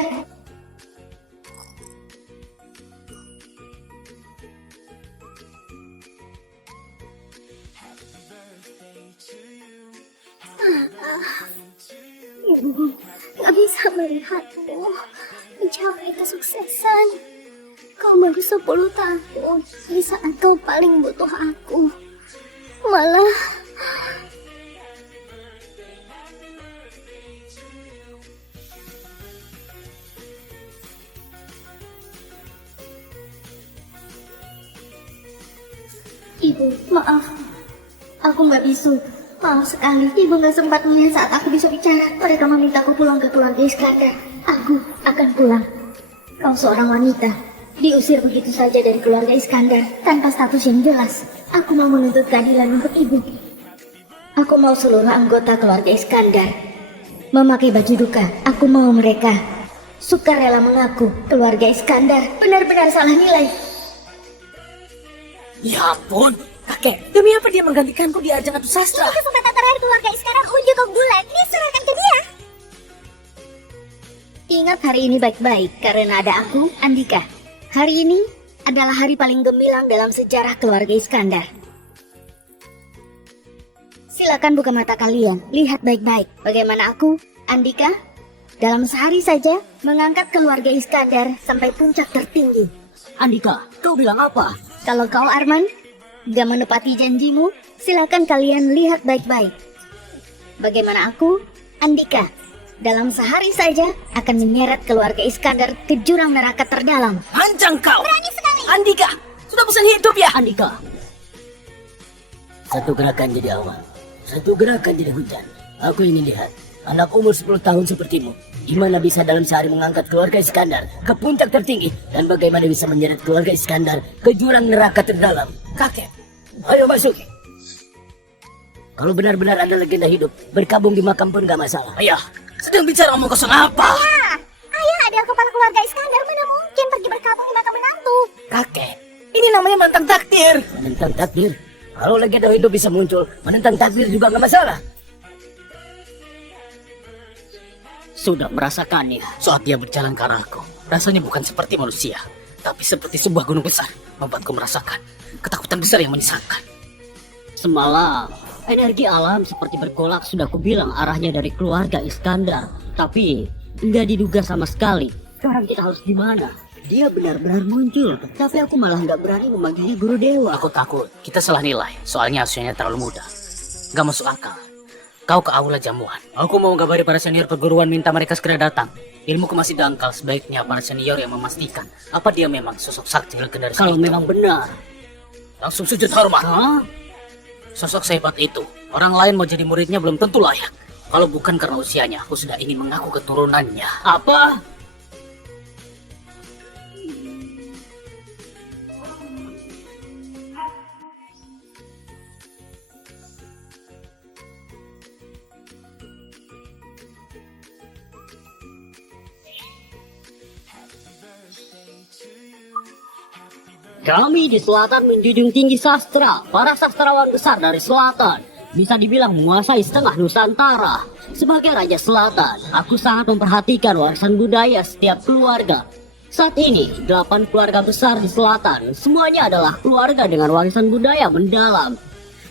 Ibu, gak bisa melihatmu mencapai kesuksesan. Kau baru 10 tahun di saat kau paling butuh aku. Malah Ibu, maaf. Aku nggak bisu. Maaf sekali, ibu nggak sempat melihat saat aku bisa bicara. Mereka memintaku pulang ke keluarga Iskandar. Aku akan pulang. Kau seorang wanita, diusir begitu saja dari keluarga Iskandar tanpa status yang jelas. Aku mau menuntut keadilan untuk ibu. Aku mau seluruh anggota keluarga Iskandar memakai baju duka. Aku mau mereka sukarela mengaku keluarga Iskandar benar-benar salah nilai. Ya ampun, kakek, demi apa dia menggantikanku di ajang adu sastra? ini kesempatan terakhir keluarga sekarang uji kok bulan. Diserahkan ke dia. Ingat hari ini baik-baik karena ada aku, Andika. Hari ini adalah hari paling gemilang dalam sejarah keluarga Iskandar. Silakan buka mata kalian, lihat baik-baik bagaimana aku, Andika, dalam sehari saja mengangkat keluarga Iskandar sampai puncak tertinggi. Andika, kau bilang apa? Kalau kau Arman, gak menepati janjimu, silakan kalian lihat baik-baik. Bagaimana aku, Andika, dalam sehari saja akan menyeret keluarga Iskandar ke jurang neraka terdalam. Panjang kau! Berani sekali! Andika, sudah bosan hidup ya? Andika, Satu gerakan jadi awan, satu gerakan jadi hujan. Aku ingin lihat anak umur 10 tahun sepertimu, gimana bisa dalam sehari mengangkat keluarga Iskandar ke puncak tertinggi, dan bagaimana bisa menyeret keluarga Iskandar ke jurang neraka terdalam. Kakek, Ayo masuk. Kalau benar-benar ada legenda hidup, berkabung di makam pun gak masalah. ayah, sedang bicara omong kosong apa? Ayah adalah kepala keluarga Iskandar. Mana mungkin pergi berkabung di makam menantu? Kakek, ini namanya menentang takdir. Menentang takdir? Kalau legenda hidup bisa muncul, menentang takdir juga gak masalah. sudah merasakannya. Saat dia berjalan ke arahku, rasanya bukan seperti manusia, tapi seperti sebuah gunung besar, membuatku merasakan ketakutan besar yang menyisakan. Semalam, energi alam seperti bergolak sudah kubilang arahnya dari keluarga Iskandar. Tapi, nggak diduga sama sekali. Sekarang kita harus gimana? Dia benar-benar muncul, tapi aku malah nggak berani memanggilnya guru dewa. Aku takut kita salah nilai, soalnya usianya terlalu muda. Gak masuk akal. Kau ke aula jamuan. Aku mau ngabari para senior perguruan, minta mereka segera datang. Ilmuku masih dangkal, sebaiknya para senior yang memastikan apa dia memang sosok sakti legendaris. Kalau itu. memang benar. Langsung sujud hormat. Hah? Sosok sehebat itu, orang lain mau jadi muridnya belum tentu layak. Kalau bukan karena usianya, aku sudah ingin mengaku keturunannya. Apa? Kami di selatan menjunjung tinggi sastra. Para sastrawan besar dari selatan bisa dibilang menguasai setengah Nusantara. Sebagai Raja Selatan, aku sangat memperhatikan warisan budaya setiap keluarga. Saat ini, 8 keluarga besar di selatan, semuanya adalah keluarga dengan warisan budaya mendalam.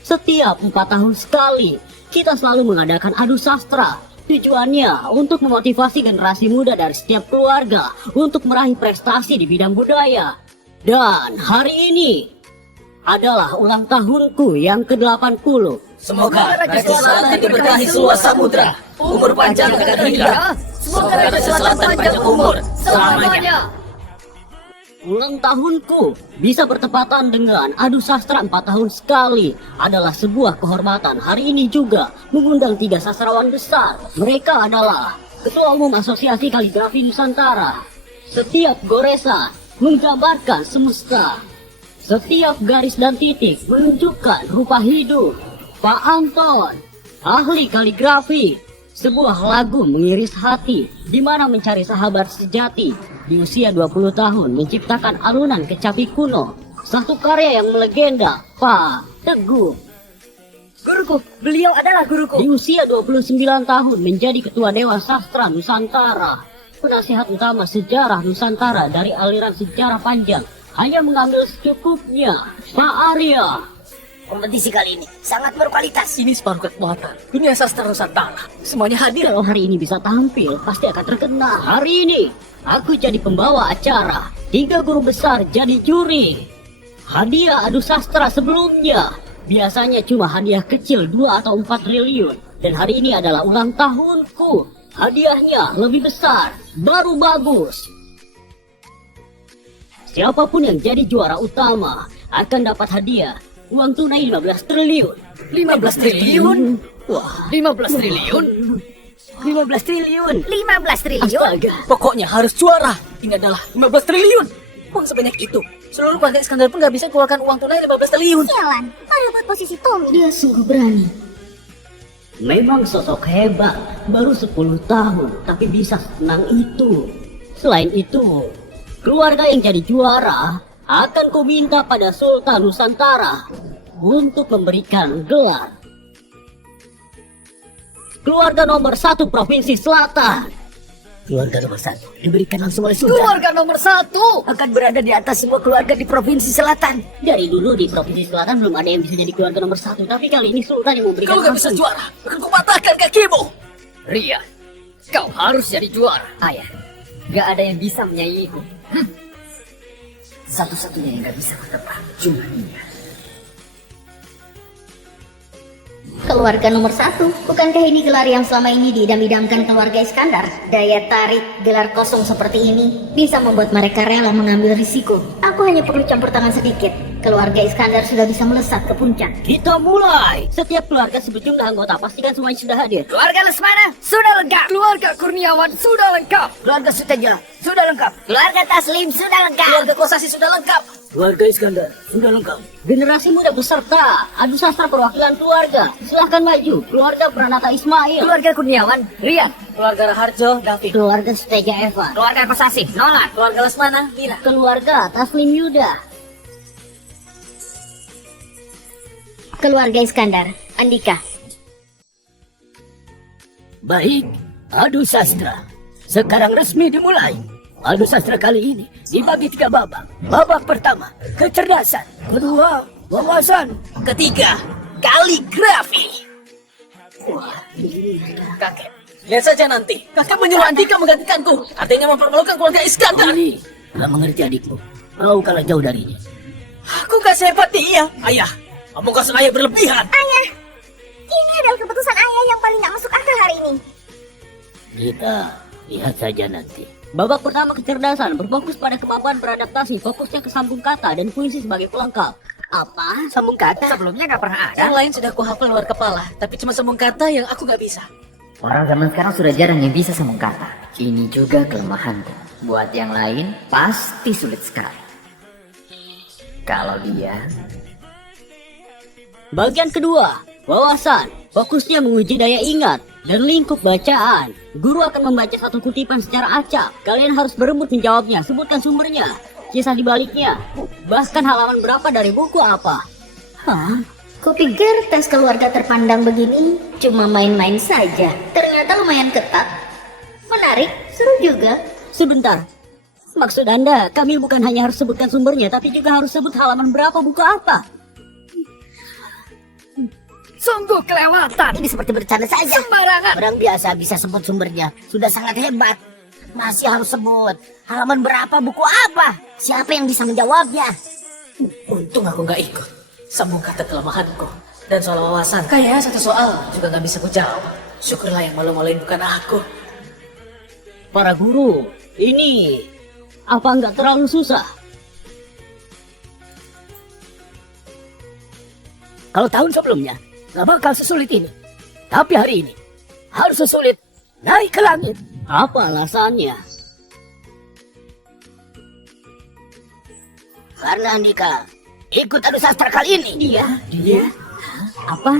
Setiap 4 tahun sekali, kita selalu mengadakan adu sastra. Tujuannya untuk memotivasi generasi muda dari setiap keluarga untuk meraih prestasi di bidang budaya. Dan hari ini adalah ulang tahunku yang ke-80. Semoga Raja Selatan diberkahi seluas samudra. Umur panjang akan indah. Semoga Raja Selatan panjang umur selamanya. Ulang tahunku bisa bertepatan dengan adu sastra 4 tahun sekali adalah sebuah kehormatan. Hari ini juga mengundang 3 sastrawan besar. Mereka adalah Ketua Umum Asosiasi Kaligrafi Nusantara. Setiap goresan menggambarkan semesta. Setiap garis dan titik menunjukkan rupa hidup. Pak Anton, ahli kaligrafi. Sebuah lagu mengiris hati, di mana mencari sahabat sejati. Di usia 20 tahun menciptakan alunan kecapi kuno. Satu karya yang melegenda, Pak Teguh. Guruku, beliau adalah guruku. Di usia 29 tahun menjadi Ketua Dewan Sastra Nusantara. Penasihat utama sejarah Nusantara dari aliran sejarah panjang. Hanya mengambil secukupnya, Pak Arya. Kompetisi kali ini sangat berkualitas. Ini separuh kekuatan dunia sastra Nusantara. Semuanya hadir. Kalau hari ini bisa tampil, pasti akan terkenal. Hari ini, aku jadi pembawa acara. 3 guru besar jadi juri. Hadiah adu sastra sebelumnya biasanya cuma hadiah kecil 2 atau 4 triliun. Dan hari ini adalah ulang tahunku. Hadiahnya lebih besar, baru bagus. Siapapun yang jadi juara utama akan dapat hadiah uang tunai 15 triliun. 15 triliun? Wah, 15 triliun? 15 triliun. 15 triliun? Astaga. Pokoknya harus juara. Ini adalah 15 triliun. Uang sebanyak itu. Seluruh keluarga Iskandar pun gak bisa keluarkan uang tunai 15 triliun. Sialan, malah buat posisi Tommy. Dia sungguh berani. Memang sosok hebat, baru 10 tahun, tapi bisa senang itu. Selain itu, keluarga yang jadi juara akan kuminta pada Sultan Nusantara untuk memberikan gelar keluarga nomor 1 Provinsi Selatan. Keluarga nomor 1 diberikan langsung oleh Sultan. Keluarga nomor 1 Akan berada di atas semua keluarga di Provinsi Selatan. Dari dulu di Provinsi Selatan belum ada yang bisa jadi keluarga nomor 1, tapi kali ini Sultan yang memberikan Kau gak bisa langsung. juara. Akan kupatahkan kakimu. Rian, kau harus jadi juara. Ayah, gak ada yang bisa menyaingiku. Satu-satunya yang gak bisa bertebak cuma dia. Keluarga nomor 1, bukankah ini gelar yang selama ini diidam-idamkan keluarga Iskandar? Daya tarik gelar kosong seperti ini bisa membuat mereka rela mengambil risiko. Aku hanya perlu campur tangan sedikit. Keluarga Iskandar sudah bisa melesat ke puncak. Kita mulai. Setiap keluarga sejumlah anggota, pastikan semuanya sudah hadir. Keluarga Lesmana sudah lengkap. Keluarga Kurniawan sudah lengkap. Keluarga Suteja sudah lengkap. Keluarga Taslim sudah lengkap. Keluarga Kosasi sudah lengkap. Keluarga Iskandar sudah lengkap. Generasi muda beserta adu sastra perwakilan keluarga. Silahkan maju. Keluarga Pranata Ismail. Keluarga Kurniawan, Rian. Keluarga Raharjo, David. Keluarga Suteja Evan. Keluarga Kosasi, Nolan. Keluarga Lesmana, Mira. Keluarga Taslim Yuda. Keluarga Iskandar, Andika. Baik, adu sastra sekarang resmi dimulai. Adu sastra kali ini dibagi 3 babak. Babak pertama, kecerdasan. Kedua, wawasan. Ketiga, kaligrafi. Kakek, lihat saja nanti. Kakek menyuruh Andika menggantikanku. Artinya mempermalukan keluarga Iskandar. Ini gak mengerti adikmu. Kau kalah jauh darinya. Aku gak sehebat dia. Ayah, kamu gak sengaja berlebihan. Ayah, ini adalah keputusan ayah yang paling gak masuk akal hari ini. Kita lihat saja nanti. Babak pertama kecerdasan berfokus pada kemampuan beradaptasi, fokusnya ke sambung kata dan puisi sebagai pelengkap. Apa? Sambung kata. Sebelumnya gak pernah ada. Yang lain sudah kuhafal luar kepala, tapi cuma sambung kata yang aku gak bisa. Orang zaman sekarang sudah jarang yang bisa sambung kata. Ini juga kelemahanku. Buat yang lain, pasti sulit sekali. Kalau dia... Bagian kedua, wawasan. Fokusnya menguji daya ingat dan lingkup bacaan. Guru akan membaca satu kutipan secara acak. Kalian harus berebut menjawabnya. Sebutkan sumbernya, kisah di baliknya, bahkan halaman berapa dari buku apa. Hah? Kupikir tes keluarga terpandang begini cuma main-main saja. Ternyata lumayan ketat. Menarik, seru juga. Sebentar. Maksud Anda, kami bukan hanya harus sebutkan sumbernya, tapi juga harus sebut halaman berapa buku apa. Sungguh kelewatan. Ini seperti bercanda saja. Sembarangan. Orang biasa bisa sebut sumbernya. Sudah sangat hebat. Masih harus sebut halaman berapa, buku apa. Siapa yang bisa menjawabnya? Untung aku gak ikut. Sambung kata kelemahanku. Dan soal wawasan, kayaknya satu soal juga nggak bisa ku jawab. Syukurlah yang malu-maluin bukan aku. Para guru, ini apa nggak terlalu susah? Kalau tahun sebelumnya nggak bakal sesulit ini. Tapi hari ini harus sesulit naik ke langit. Apa alasannya? Karena Andika ikut adu sastra kali ini. Dia? Apa?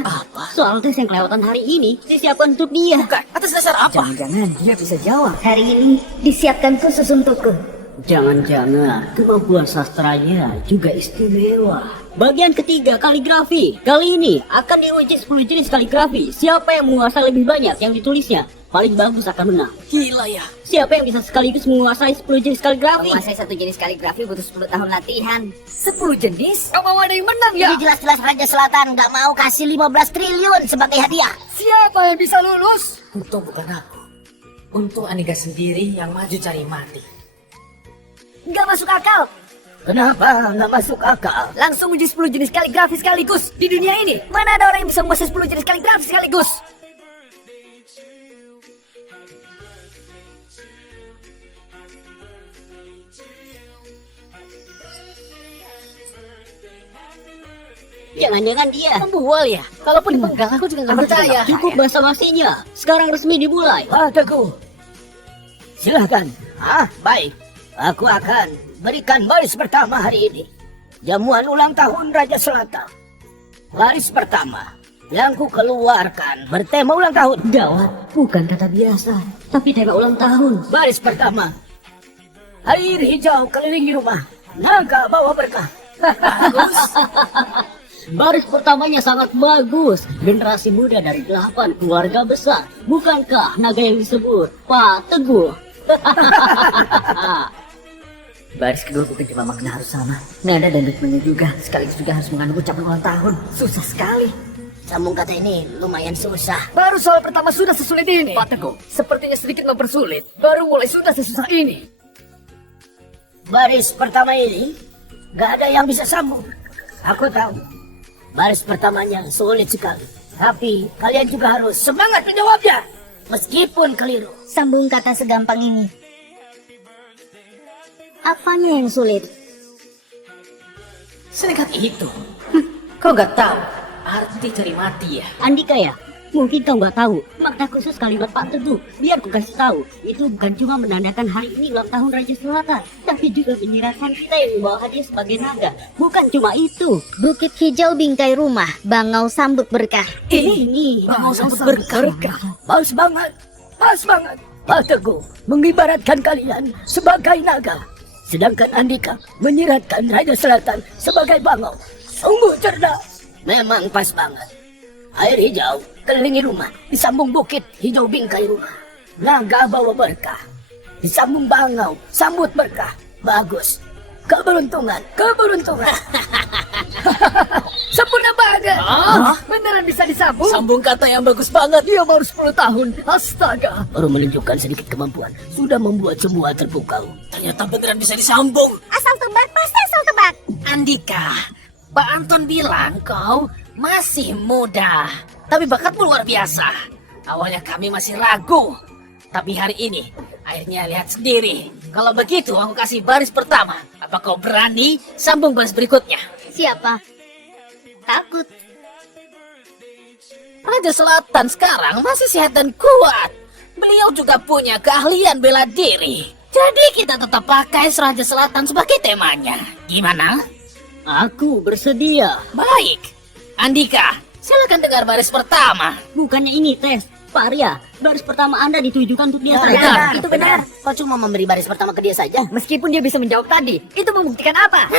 Soal tes yang kelewatan hari ini disiapkan untuk dia. Bukan, atas dasar apa? Jangan-jangan dia bisa jawab. Hari ini disiapkan khusus untukku. Jangan-jangan kemampuan sastranya juga istimewa. Bagian ketiga, kaligrafi. Kali ini akan diuji 10 jenis kaligrafi. Siapa yang menguasai lebih banyak yang ditulisnya, paling bagus akan menang. Gila ya. Siapa yang bisa sekaligus menguasai 10 jenis kaligrafi? Menguasai satu jenis kaligrafi butuh 10 tahun latihan. 10 jenis? Apa mau ada yang menang ya? Ini jelas-jelas Raja Selatan nggak mau kasih 15 triliun sebagai hadiah. Siapa yang bisa lulus? Untung bukan aku. Untung Andika sendiri yang maju cari mati. Nggak masuk akal. Kenapa nggak masuk akal? Langsung uji 10 jenis kaligrafi sekaligus. Di dunia ini, mana ada orang yang bisa menguasai 10 jenis kaligrafi sekaligus? Jangan-jangan dia. Pembual ya? Kalaupun dipenggal aku juga nggak percaya. Cukup basa-basinya. Sekarang resmi dimulai. Pak Teguh, silahkan. Baik. Aku akan berikan baris pertama hari ini. Jamuan ulang tahun Raja Selatan. Baris pertama yang ku keluarkan bertema ulang tahun. Gawat, bukan kata biasa, tapi tema ulang tahun. Baris pertama, air hijau kelilingi rumah, naga bawa berkah. Baris pertamanya sangat bagus. Generasi muda dari 8 keluarga besar. Bukankah naga yang disebut Pak Teguh? Baris kedua bukan cuma makna harus sama, nada dan ritmenya juga, sekaligus juga harus mengandung ucapan ulang tahun. Susah sekali. Sambung kata ini lumayan susah. Baru soal pertama sudah sesulit ini. Pak Teguh, sepertinya sedikit mempersulit. Baru mulai sudah sesusah ini. Baris pertama ini gak ada yang bisa sambung. Aku tahu baris pertamanya sulit sekali, tapi kalian juga harus semangat menjawabnya meskipun keliru. Sambung kata segampang ini. Apanya yang sulit? Senekat itu. Kau gak tahu arti cari mati ya? Andika ya? Mungkin kau nggak tahu makna khusus kalimat Pak Teguh. Biar ku kasih tahu, itu bukan cuma menandakan hari ini ulang tahun Raja Selatan, tapi juga menyerahkan kita yang membawa hadiah sebagai naga. Bukan cuma itu. Bukit hijau bingkai rumah, bangau sambut berkah. Ini Mau sambut berkah. Pas banget, pas banget. Pak Teguh mengibaratkan kalian sebagai naga, sedangkan Andika menyiratkan Raja Selatan sebagai bangau. Sungguh cerdas. Memang pas banget. Air hijau kelilingi rumah, disambung bukit hijau bingkai rumah. Naga bawa berkah, disambung bangau, sambut berkah. Bagus. Keberuntungan, keberuntungan. Sempurna banget. Beneran bisa disambung? Sambung kata yang bagus banget. Dia baru 10 tahun. Astaga. Baru menunjukkan sedikit kemampuan, sudah membuat semua terpukau. Ternyata beneran bisa disambung. Asal tebak, pasti asal tebak. Andika, Pak Anton bilang kau masih muda, tapi bakatmu luar biasa. Awalnya kami masih ragu, tapi hari ini akhirnya lihat sendiri. Kalau begitu aku kasih baris pertama. Apa kau berani sambung baris berikutnya? Siapa? Takut. Raja Selatan sekarang masih sehat dan kuat. Beliau juga punya keahlian bela diri. Jadi kita tetap pakai Raja Selatan sebagai temanya. Gimana? aku bersedia. Baik. Andika, silakan dengar baris pertama. Bukannya ini tes, Pak Arya. Baris pertama Anda ditujukan untuk dia saja. benar. Itu benar. Kau cuma memberi baris pertama ke dia saja. Meskipun dia bisa menjawab tadi, itu membuktikan apa?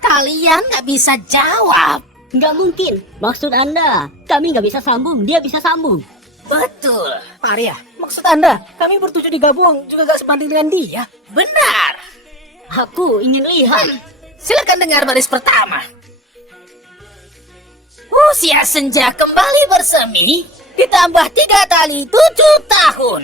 Kalian nggak bisa jawab. Nggak mungkin. Maksud Anda, kami nggak bisa sambung, dia bisa sambung. Betul. Maria, maksud Anda, kami bertujuh digabung juga gak sebanding dengan dia. Benar. Aku ingin lihat. Silakan dengar baris pertama. Usia senja kembali bersemi, ditambah 3 kali 7 tahun.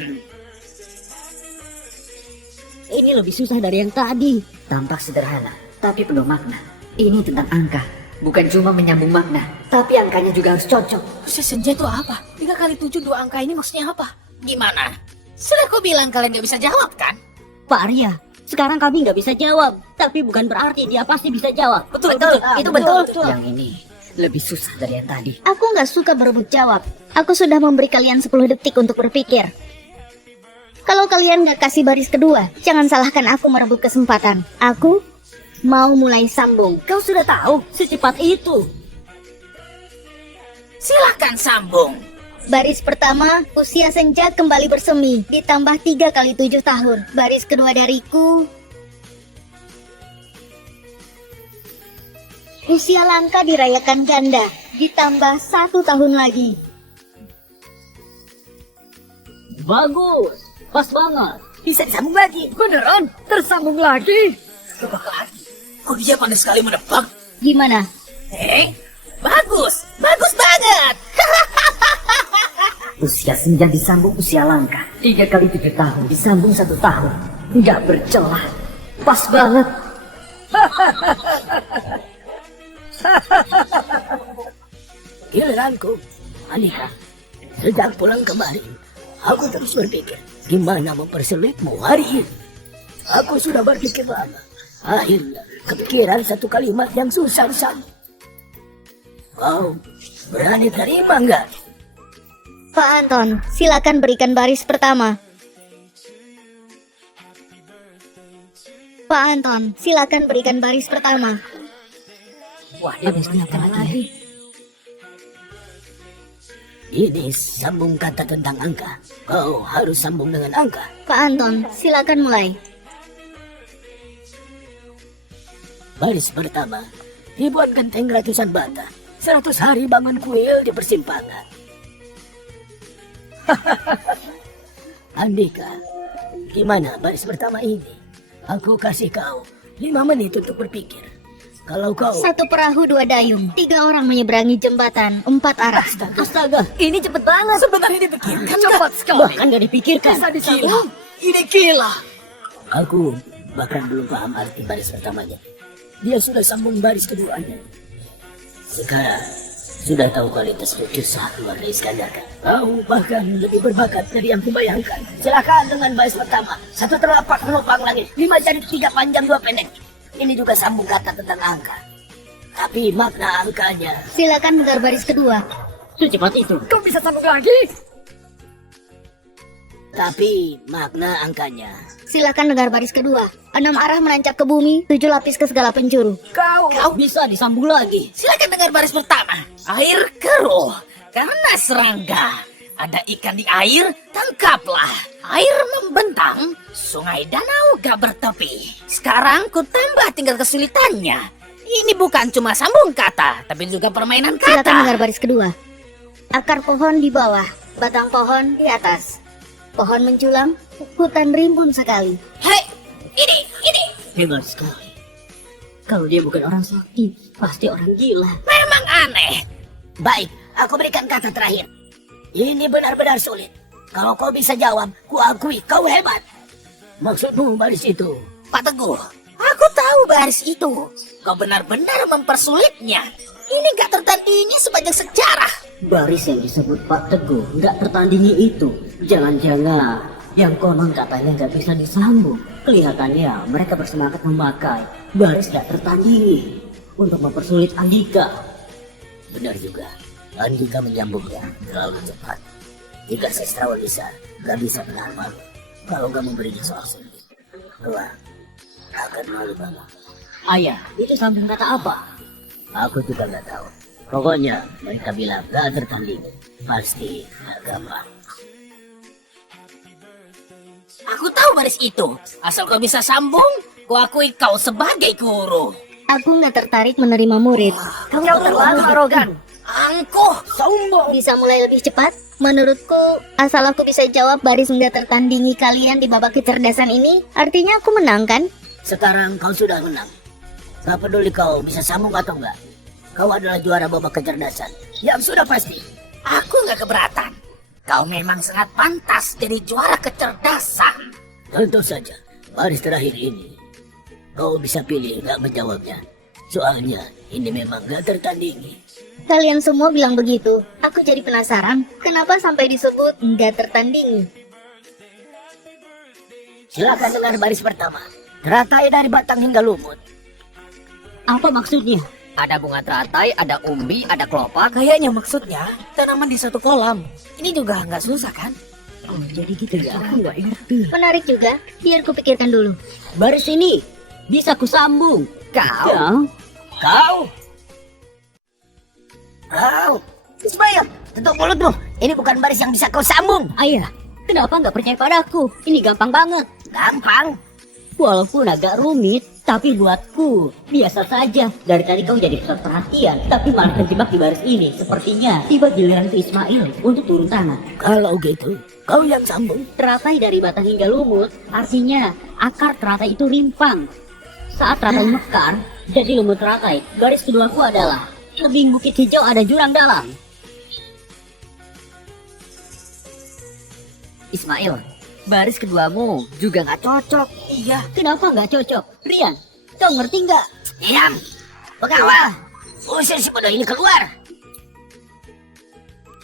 Ini lebih susah dari yang tadi. Tampak sederhana, tapi penuh makna. Ini tentang angka. Bukan cuma menyambung makna, tapi angkanya juga harus cocok. Usia senja itu apa? 3 kali 7 2 angka ini maksudnya apa? Gimana? Sudah aku bilang kalian gak bisa jawab kan? Pak Arya, sekarang kami nggak bisa jawab. Tapi bukan berarti dia pasti bisa jawab. Betul, itu betul. Yang ini lebih susah dari yang tadi. Aku nggak suka berebut jawab. Aku sudah memberi kalian 10 detik untuk berpikir. Kalau kalian nggak kasih baris kedua, jangan salahkan aku merebut kesempatan. Aku mau mulai sambung. Kau sudah tahu secepat itu. Silakan sambung. Baris pertama, usia senja kembali bersemi, ditambah 3 kali 7 tahun. Baris kedua dariku, usia langka dirayakan ganda, ditambah 1 tahun lagi. Bagus, pas banget. Bisa disambung lagi. Beneran? Tersambung lagi? Tebak lagi. Oh dia pandai sekali menebak. Gimana? Bagus. Bagus banget. Usia senja disambung usia langka. 3 kali 7 tahun disambung 1 tahun. Nggak bercelah. Pas banget. Giliranku, Anika. Sejak pulang kemarin, aku terus berpikir gimana mempersulitmu hari ini. Aku sudah berpikir lama. Akhirnya kepikiran satu kalimat yang susah disambung. Kau berani terima nggak? Pak Anton, silakan berikan baris pertama. Pak Anton, silakan berikan baris pertama. Wah, dia biasanya lagi. Ini sambung kata tentang angka. Kau harus sambung dengan angka. Pak Anton, silakan mulai. Baris pertama, ribuan genteng ratusan bata. 100 hari bangun kuil di persimpangan. Andika, gimana baris pertama ini? Aku kasih kau 5 menit untuk berpikir. Kalau kau... 1 perahu 2 dayung, 3 orang menyeberangi jembatan 4 arah. Astaga, ini cepet banget. Sebenarnya dipikirkan. Cepat sekali. Bahkan gak dipikirkan. Gila. Ini gila. Aku bahkan belum paham arti baris pertamanya. Dia sudah sambung baris keduanya. Sekarang sudah tahu kualitas lukisan keluarga Iskandar kan? Kau bahkan lebih berbakat dari yang kubayangkan. Silakan dengan baris pertama. 1 telapak menopang langit, 5 jari 3 panjang 2 pendek. Ini juga sambung kata tentang angka. Tapi makna angkanya. Silakan dengar baris kedua. Secepat itu. Kau bisa sambung lagi? Tapi makna angkanya. Silakan dengar baris kedua. 6 arah menancap ke bumi, 7 lapis ke segala penjuru. Kau Bisa disambung lagi. silakan dengar baris pertama. Air keruh karena serangga. Ada ikan di air, tangkaplah. Air membentang, sungai danau gak bertepi. Sekarang ku tambah tinggal kesulitannya. Ini bukan cuma sambung kata, tapi juga permainan Silakan kata. dengar baris kedua. Akar pohon di bawah, batang pohon di atas. Pohon menculang, hutan rimbun sekali. Hei, ini. Hebat sekali. Kalau dia bukan orang sakti, pasti orang gila. Memang aneh. Baik, aku berikan kata terakhir. Ini benar-benar sulit. Kalau kau bisa jawab, kuakui kau hebat. Maksudmu baris itu? Pak Teguh, aku tahu baris itu. Kau benar-benar mempersulitnya. Ini gak tertandingi sepanjang sejarah. Baris yang disebut Pak Teguh nggak tertandingi itu. Jangan-jangan yang konon katanya nggak bisa disambung. Kelihatannya mereka bersemangat memakai baris nggak tertandingi untuk mempersulit Andika. Benar juga. Andika menyambungnya terlalu cepat. Jika sastrawan bisa, gak bisa menahan malu. Kalau gak memberinya soal sulit, kelak akan malu banget. Ayah, itu sambung kata apa? Aku juga gak tahu. Pokoknya mereka bilang gak tertandingi. Pasti gak gampang. Aku tahu baris itu. Asal kau bisa sambung, kuakui kau sebagai guru. Aku nggak tertarik menerima murid. Kau terlalu arogan. Angkuh, sombong. Bisa mulai lebih cepat? Menurutku, asal aku bisa jawab baris nggak tertandingi kalian di babak kecerdasan ini, artinya aku menang kan? Sekarang kau sudah menang. Gak peduli kau bisa sambung atau enggak. Kau adalah juara babak kecerdasan. Yang sudah pasti. Aku nggak keberatan. Kau memang sangat pantas jadi juara kecerdasan. Tentu saja, baris terakhir ini. Kau bisa pilih gak menjawabnya. Soalnya ini memang gak tertandingi. Kalian semua bilang begitu. Aku jadi penasaran, kenapa sampai disebut nggak tertandingi? Silakan dengar baris pertama. Teratai dari batang hingga lumut. Apa maksudnya? Ada bunga teratai, ada umbi, ada kelopak. Kayaknya maksudnya tanaman di satu kolam. Ini juga nggak susah kan? Oh, jadi gitu ya. Aku nggak ngerti. Menarik juga, biar kupikirkan dulu. Baris ini bisa kusambung. Kau? Kau! Ismail, tutup mulutmu. Ini bukan baris yang bisa kau sambung. Ayah, kenapa nggak percaya padaku? Ini gampang banget. Gampang. Walaupun agak rumit, tapi buatku biasa saja. Dari tadi kau jadi pusat perhatian, tapi malah terjebak di baris ini. Sepertinya tiba giliran ke Ismail untuk turun tangan. Kalau gitu, kau yang sambung. Teratai dari batang hingga lumut, artinya akar teratai itu rimpang. Saat teratai mekar, jadi lumut teratai. Garis keduaku adalah tebing bukit hijau ada jurang dalam. Ismail, baris keduamu juga nggak cocok. Iya. Kenapa nggak cocok? Rian, kau ngerti nggak? Diam. Pengawal, usir si bodoh ini keluar.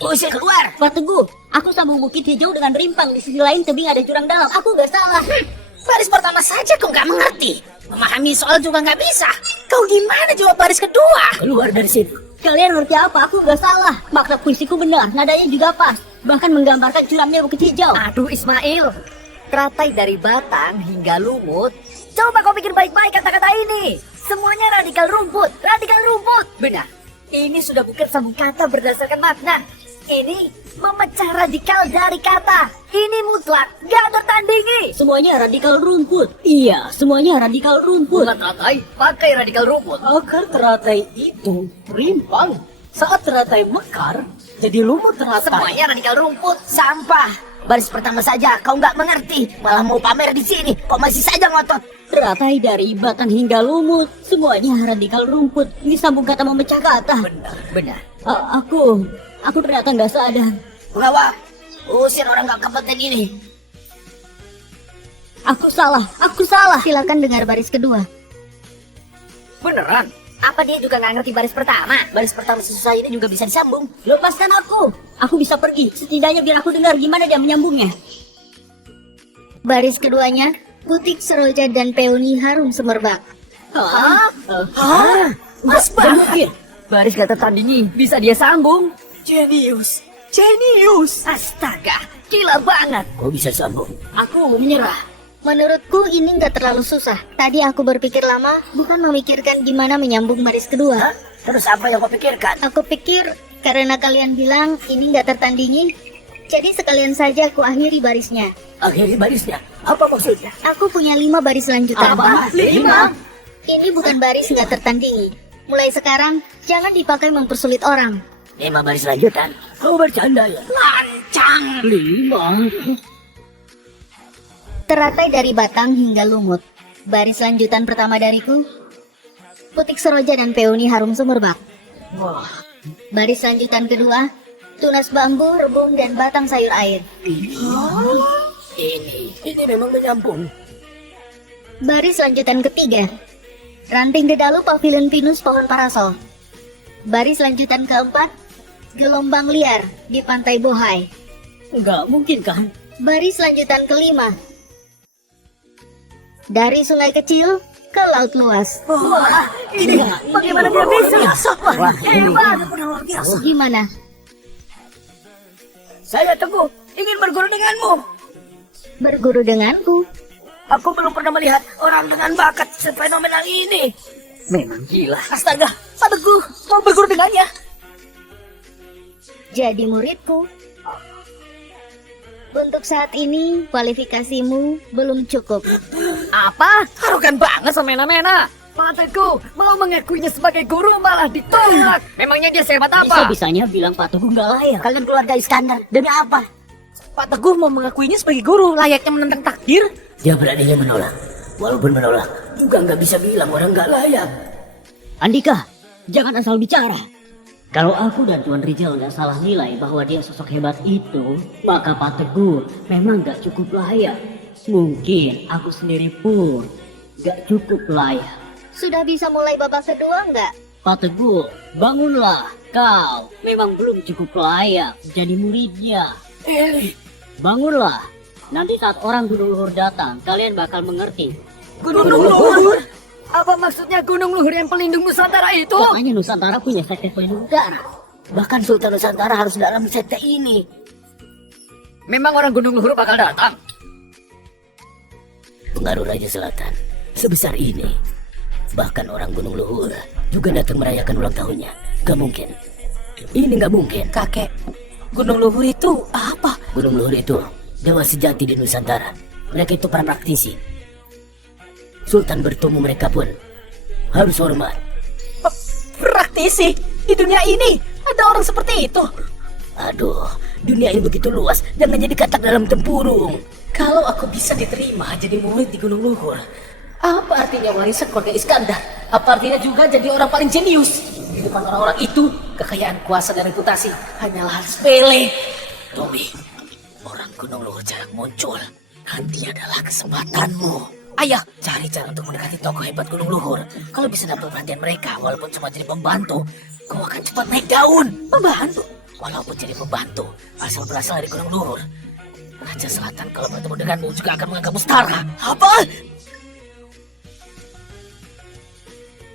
Usir keluar. Pak Teguh, aku sambung bukit hijau dengan rimpang. Di sisi lain tebing ada jurang dalam. Aku nggak salah. Baris pertama saja kau nggak mengerti. Memahami soal juga nggak bisa. Kau gimana jawab baris kedua? Keluar dari sini. Kalian ngerti apa? Aku nggak salah. Makna puisiku benar, nadanya juga pas. Bahkan menggambarkan curamnya bukit hijau. Aduh Ismail, teratai dari batang hingga lumut. Coba kau pikir baik-baik kata-kata ini. Semuanya radikal rumput, radikal rumput. Benar, ini sudah bukan sambung kata berdasarkan makna. Ini memecah radikal dari kata. Ini mutlak, gak tertandingi. Semuanya radikal rumput. Iya, semuanya radikal rumput. Bunga teratai pakai radikal rumput. Akar teratai itu rimpang. Saat teratai mekar, jadi lumut teratai. Semuanya radikal rumput. Sampah. Baris pertama saja kau nggak mengerti. Malah mau pamer di sini. Kau masih saja ngotot. Teratai dari batang hingga lumut. Semuanya radikal rumput. Ini sambung kata memecah kata. Benar. Aku ternyata nggak sadar. Pengawal, usir orang nggak kompeten ini. Aku salah. Silakan dengar baris kedua. Beneran? Apa dia juga nggak ngerti baris pertama? Baris pertama susah ini juga bisa disambung. Lepaskan aku. Aku bisa pergi. Setidaknya biar aku dengar gimana dia menyambungnya. Baris keduanya, Butik Seroja dan Peony Harum Semerbak. Mas mungkin baris gak tertandingi bisa dia sambung. Jenius. Astaga, gila banget. Kau bisa sambung. Aku menyerah. Menurutku ini nggak terlalu susah. Tadi aku berpikir lama, bukan memikirkan gimana menyambung baris kedua. Hah? Terus apa yang kau pikirkan? Aku pikir karena kalian bilang ini nggak tertandingi, jadi sekalian saja aku akhiri barisnya. Akhiri barisnya. Apa maksudnya? Aku punya 5 baris lanjutan. Apa? 5? Ini bukan baris nggak tertandingi. Mulai sekarang, jangan dipakai mempersulit orang. 5 baris lanjutan. Kau bercanda ya? Lancang. 5. Teratai dari batang hingga lumut. Baris lanjutan pertama dariku, Butik Seroja dan Peony Harum Semerbak. Wah, Baris lanjutan kedua, tunas bambu, rebung, dan batang sayur air. Ini memang menyambung. Baris lanjutan ketiga, ranting dedalu, pavilion pinus, pohon parasol. Baris lanjutan keempat, gelombang liar di pantai Bohai. Nggak mungkin kan? Baris lanjutan kelima, dari sungai kecil ke laut luas. Wah, ini bagaimana dia bisa? Wah, ini. Gimana? Saya Teguh ingin berguru denganmu. Berguru denganku? Aku belum pernah melihat orang dengan bakat fenomenal ini. Memang gila. astaga, Pak Teguh mau berguru dengannya. Jadi muridku. Untuk saat ini, kualifikasimu belum cukup. Apa? Arogan banget sama Mena-Mena. Pak Teguh mau mengakuinya sebagai guru malah ditolak. Memangnya dia sehebat apa? Bisa-bisanya bilang Pak Teguh nggak layak. Kalian keluarga Iskandar. Demi apa? Pak Teguh mau mengakuinya sebagai guru, layaknya menentang takdir. Dia beraninya menolak. Walaupun menolak, juga nggak bisa bilang orang nggak layak. Andika, jangan asal bicara. Kalau aku dan Tuan Rizal nggak salah nilai bahwa dia sosok hebat itu, maka Pak Teguh memang nggak cukup layak. Mungkin aku sendiri pun nggak cukup layak. Sudah bisa mulai babak kedua nggak? Pak Teguh, bangunlah. Kau memang belum cukup layak jadi muridnya. Bangunlah. Nanti saat orang Gunung Luhur datang, kalian bakal mengerti. Gunung Luhur? Apa maksudnya Gunung Luhur yang pelindung Nusantara itu? Pokoknya Nusantara punya sekte pelindung udara. Bahkan Sultan Nusantara harus dalam sekte ini. Memang orang Gunung Luhur bakal datang? Pengaruh Raja Selatan sebesar ini. Bahkan orang Gunung Luhur juga datang merayakan ulang tahunnya. Gak mungkin. Ini gak mungkin. Kakek, Gunung Luhur itu apa? Gunung Luhur itu dewa sejati di Nusantara. Mereka itu para praktisi. Sultan bertemu mereka pun harus hormat. Praktisi? Di dunia ini ada orang seperti itu? Aduh, dunia ini begitu luas. Jangan jadi katak dalam tempurung. Kalau aku bisa diterima jadi murid di Gunung Luhur, apa artinya warisan keluarga Iskandar? Apa artinya juga jadi orang paling jenius? Di depan orang-orang itu, kekayaan, kuasa, dan reputasi hanyalah hal sepele. Tommy, orang Gunung Luhur jarang muncul. Nanti adalah kesempatanmu. Ayah, cari cara untuk mendekati tokoh hebat Gunung Luhur. Kalau bisa dapat perhatian mereka, walaupun cuma jadi pembantu, kau akan cepat naik daun. Pembantu? Walaupun jadi pembantu, asal berasal dari Gunung Luhur, Raja Selatan kalau bertemu denganmu juga akan menganggapmu setara. Apa?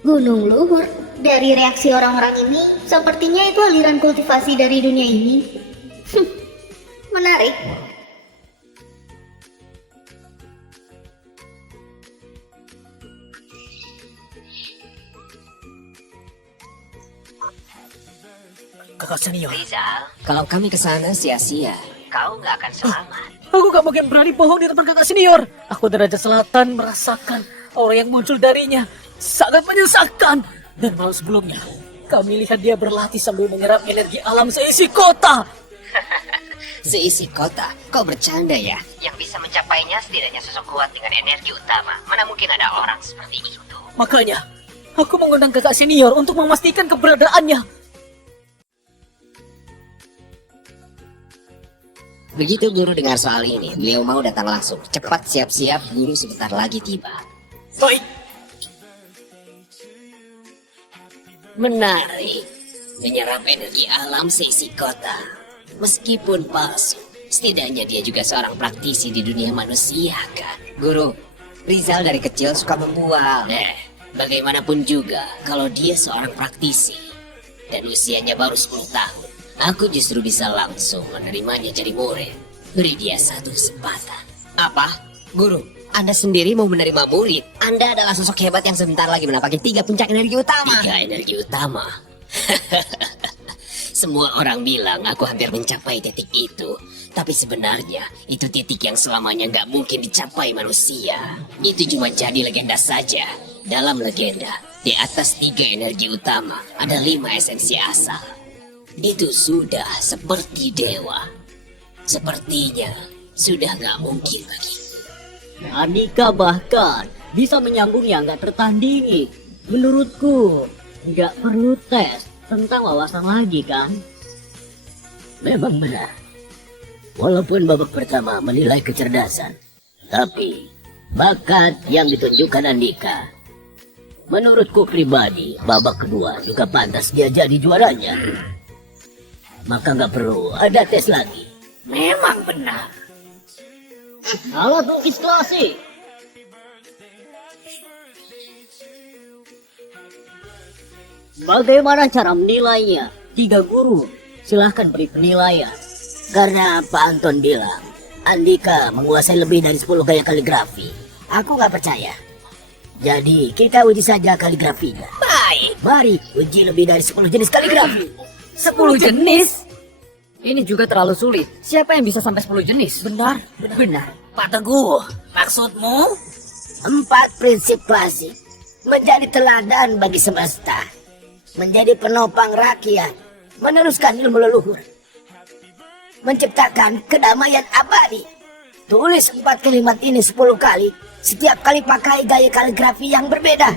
Gunung Luhur? Dari reaksi orang-orang ini, sepertinya itu aliran kultivasi dari dunia ini. Menarik. Kakak senior, Rizal, Kalau kami ke sana sia-sia. kau nggak akan selamat. aku gak mungkin berani bohong di depan kakak senior. Aku dari Raja Selatan merasakan aura yang muncul darinya sangat menyesakan. Dan malam sebelumnya, kami lihat dia berlatih sambil menyerap energi alam seisi kota. Seisi kota, kau bercanda ya? Yang bisa mencapainya setidaknya sosok kuat dengan energi utama. Mana mungkin ada orang seperti itu. Makanya, aku mengundang kakak senior untuk memastikan keberadaannya. Begitu guru dengar soal ini, beliau mau datang langsung. Cepat siap-siap, guru sebentar lagi tiba. Baik, Menarik, menyerap energi alam seisi kota. Meskipun palsu, setidaknya dia juga seorang praktisi di dunia manusia kan? Guru, Rizal dari kecil suka membual. Bagaimanapun juga, kalau dia seorang praktisi dan usianya baru 10 tahun, aku justru bisa langsung menerimanya jadi murid. Beri dia satu kesempatan. Apa? Guru, Anda sendiri mau menerima murid? Anda adalah sosok hebat yang sebentar lagi menapaki 3 puncak energi utama. 3 energi utama? Semua orang bilang aku hampir mencapai titik itu. Tapi sebenarnya itu titik yang selamanya nggak mungkin dicapai manusia. Itu cuma jadi legenda saja. Dalam legenda, di atas 3 energi utama ada 5 esensi asal. Itu sudah seperti dewa. Sepertinya sudah nggak mungkin lagi. Andika bahkan bisa menyambung yang nggak tertandingi. Menurutku, nggak perlu tes tentang wawasan lagi kan? Memang benar. Walaupun babak pertama menilai kecerdasan, tapi bakat yang ditunjukkan Andika, menurutku pribadi, babak kedua juga pantas dia jadi juaranya. Maka nggak perlu ada tes lagi. memang benar. Alat lukis klasik. Bagaimana cara menilainya? 3 guru, silahkan beri penilaian. Karena Pak Anton bilang, Andika menguasai lebih dari 10 gaya kaligrafi. Aku nggak percaya. Jadi kita uji saja kaligrafinya. Baik, Mari uji lebih dari 10 jenis kaligrafi. 10 jenis? Ini juga terlalu sulit. Siapa yang bisa sampai 10 jenis? benar. Benar. Pak Teguh, maksudmu? 4 prinsip klasik. Menjadi teladan bagi semesta. Menjadi penopang rakyat. Meneruskan ilmu leluhur. Menciptakan kedamaian abadi. Tulis 4 kalimat ini 10 kali. Setiap kali pakai gaya kaligrafi yang berbeda.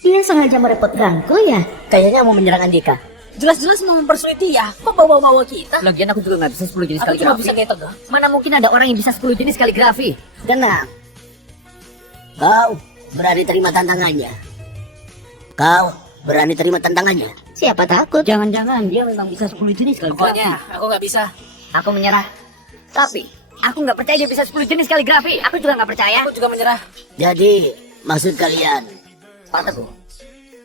Dia sengaja merepotkanku ya. Kayaknya mau menyerang Andika. Jelas-jelas mau mempersulit dia. Kok bawa-bawa kita? Lagian aku juga nggak bisa 10 jenis Aku cuma kaligrafi. bisa kayak Teguh. Mana mungkin ada orang yang bisa 10 jenis kaligrafi? Tenang. Kau berani terima tantangannya. Kau berani terima tantangannya? Siapa takut? Jangan-jangan dia memang bisa 10 jenis kaligrafi. Pokoknya aku nggak bisa. Aku menyerah. Tapi aku nggak percaya dia bisa 10 jenis kaligrafi. Aku juga nggak percaya. Aku juga menyerah. Jadi, maksud kalian? Pak Teguh,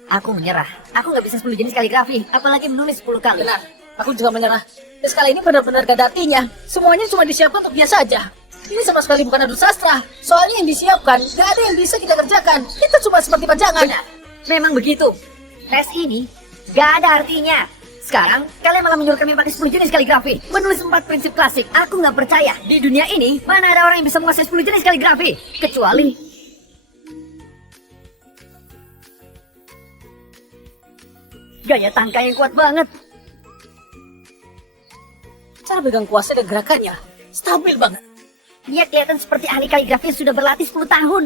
aku menyerah. Aku nggak bisa 10 jenis kaligrafi, apalagi menulis 10 kali. Benar. Aku juga menyerah. Tes kali ini benar-benar gak ada artinya. Semuanya cuma disiapkan untuk dia saja. Ini sama sekali bukan adu sastra. Soalnya yang disiapkan gak ada yang bisa kita kerjakan. Kita cuma seperti pajangan. Benar, memang begitu. Tes ini gak ada artinya. Sekarang kalian malah menyuruh kami pakai 10 jenis kaligrafi, menulis 4 prinsip klasik. Aku nggak percaya. Di dunia ini mana ada orang yang bisa menguasai 10 jenis kaligrafi, kecuali gaya tangkai yang kuat banget. Cara pegang kuasa dan gerakannya stabil banget. Dia kelihatan seperti ahli kaligrafi yang sudah berlatih 10 tahun.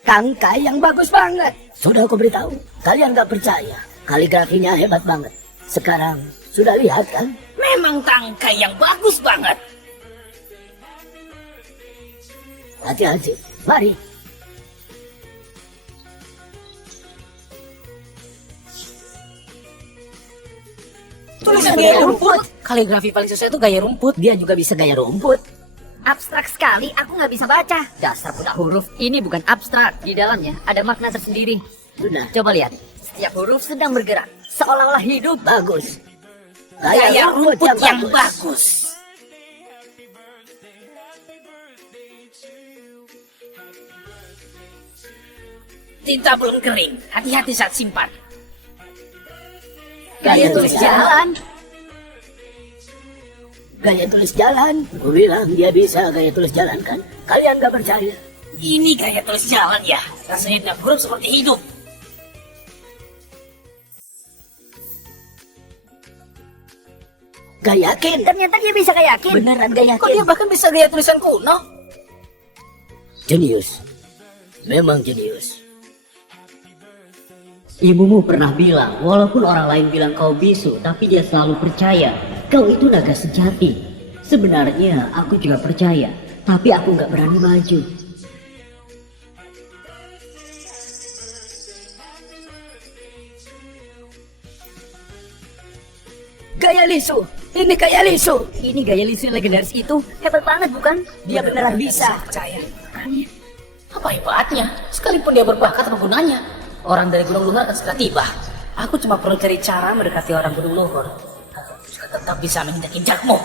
Tangkai yang bagus banget. Sudah aku beritahu, kalian gak percaya. Kaligrafinya hebat banget. Sekarang sudah lihat kan? Memang tangkai yang bagus banget. Hati-hati, mari. Tulisan gaya rumput. Kaligrafi paling susah itu gaya rumput. Dia juga bisa gaya rumput. Abstrak sekali, aku nggak bisa baca. Dasar budak huruf. Ini bukan abstrak. Di dalamnya ada makna tersendiri. Sudah, Coba lihat. Setiap huruf sedang bergerak, seolah-olah hidup. bagus. Gaya rumput yang bagus. Tinta belum kering. Hati-hati saat simpan. Gaya tulis jalan. Jalan. Gaya tulis jalan. Aku bilang dia bisa gaya tulis jalan kan? Kalian gak percaya? Ini gaya tulis jalan ya. Rasanya tiap huruf seperti hidup. Gak yakin? Ternyata dia bisa kayak yakin. Beneran gak Kok dia yakin? bahkan bisa gaya tulisan kuno? Jenius. Memang jenius. Ibumu pernah bilang, walaupun orang lain bilang kau bisu, tapi dia selalu percaya. Kau itu naga sejati. Sebenarnya aku juga percaya, tapi aku nggak berani maju. Gaya lisu. Ini gaya lisu. Ini gaya lisu yang legendaris itu hebat banget bukan? Dia beneran bisa. Percaya. Apa hebatnya? Sekalipun dia berbakat apa gunanya? Orang dari Gunung Luhur akan segera tiba. Aku cuma perlu cari cara mendekati orang Gunung Luhur. Aku juga tetap bisa menginjak-injakmu.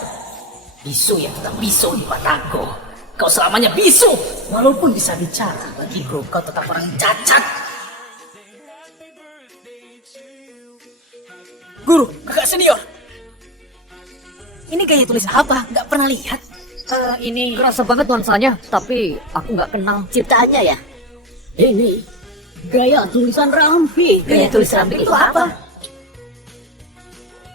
Bisu yang tetap bisu di mataku. Kau selamanya bisu. Walaupun bisa bicara, bagiku kau tetap orang cacat. Guru, kakak senior. Ini gaya tulis apa? Nggak pernah lihat. Ini kerasa banget nuansanya, tapi aku nggak kenal Ciptaannya ya? Ini Gaya tulisan ramping. gaya tulis ramping itu apa?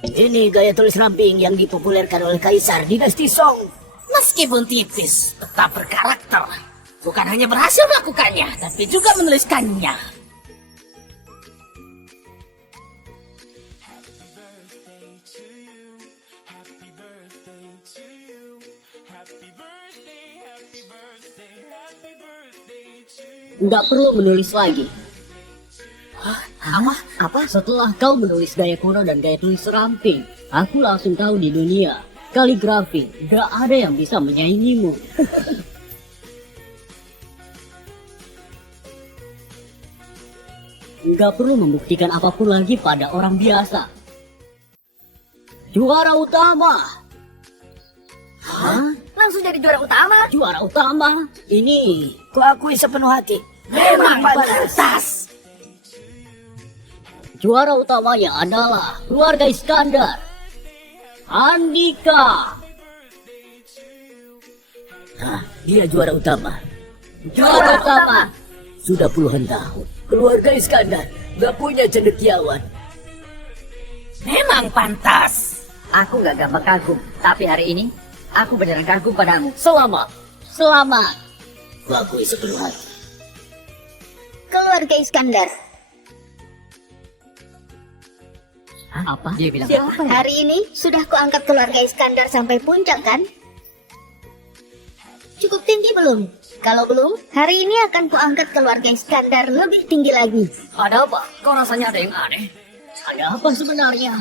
Ini gaya tulis ramping yang dipopulerkan oleh Kaisar Dinasti Song. Meskipun tipis, tetap berkarakter. Bukan hanya berhasil melakukannya, tapi juga menuliskannya. Nggak perlu menulis lagi. Apa? Setelah kau menulis gaya kuno dan gaya tulis ramping, aku langsung tahu di dunia kaligrafi gak ada yang bisa menyaingimu. Nggak perlu membuktikan apapun lagi pada orang biasa. Juara utama. Hah? Langsung jadi juara utama? Juara utama? Ini Kuakui sepenuh hati. Memang pantas. juara utamanya adalah keluarga Iskandar. Andika. Hah, dia juara utama. Juara utama. Sudah puluhan tahun. Keluarga Iskandar gak punya cendekiawan. Memang pantas. Aku nggak gampang kagum, tapi hari ini aku beneran kagum padamu. Selamat. Selamat. Kuakui sepenuh hati. Keluarga Iskandar. Apa? Dia bilang Hari ini sudah kuangkat keluarga Iskandar sampai puncak kan? Cukup tinggi belum? Kalau belum, hari ini akan kuangkat keluarga Iskandar lebih tinggi lagi. Ada apa? Kok rasanya ada yang aneh? Ada apa sebenarnya?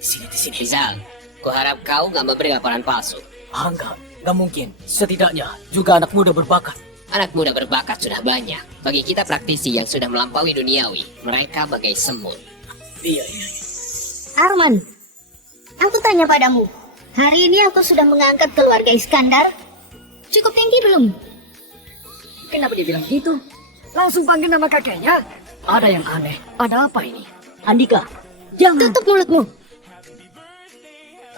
Di sini. Rizal, kuharap kau nggak memberi laporan palsu. Enggak mungkin. Setidaknya juga anak muda berbakat. Anak muda berbakat sudah banyak. Bagi kita praktisi yang sudah melampaui duniawi, mereka bagai semut. Iya. Arman, aku tanya padamu. Hari ini aku sudah mengangkat keluarga Iskandar. Cukup tinggi belum? Kenapa dia bilang gitu? Langsung panggil nama kakeknya. Ada yang aneh. Ada apa ini? Andika, jangan. Tutup mulutmu.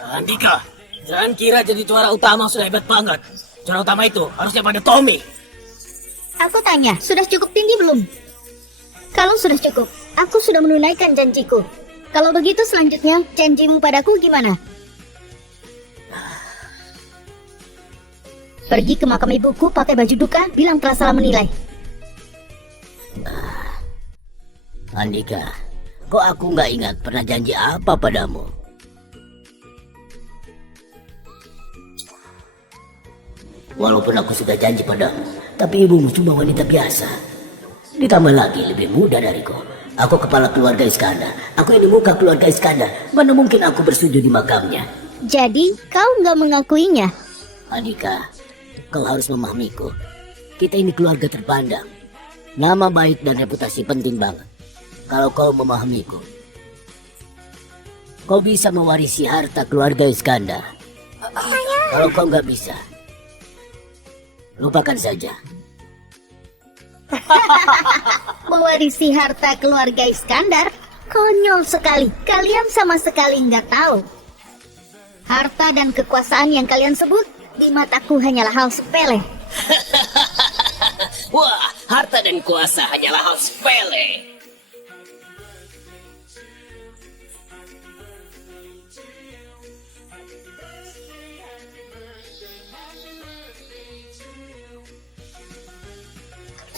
Andika, jangan kira jadi juara utama sudah hebat banget. Juara utama itu harusnya pada Tommy. Aku tanya, sudah cukup tinggi belum? Kalau sudah cukup, aku sudah menunaikan janjiku. Kalau begitu selanjutnya, janjimu padaku gimana? Pergi ke makam ibuku pakai baju duka, bilang telah salah menilai. Andika, kok aku nggak ingat pernah janji apa padamu? Walaupun aku sudah janji padamu, tapi ibumu cuma wanita biasa. Ditambah lagi lebih muda dariku. Aku kepala keluarga Iskandar. Aku ini muka keluarga Iskandar. Mana mungkin aku bersujud di makamnya? Jadi, kau nggak mengakuinya? Andika, kau harus memahamiku. Kita ini keluarga terpandang. Nama baik dan reputasi penting banget. Kalau kau memahamiku, kau bisa mewarisi harta keluarga Iskandar. Kalau kau nggak bisa, lupakan saja. Mewarisi harta keluarga Iskandar? Konyol sekali. Kalian sama sekali nggak tahu. Harta dan kekuasaan yang kalian sebut, di mataku hanyalah hal sepele. Wah, harta dan kuasa hanyalah hal sepele.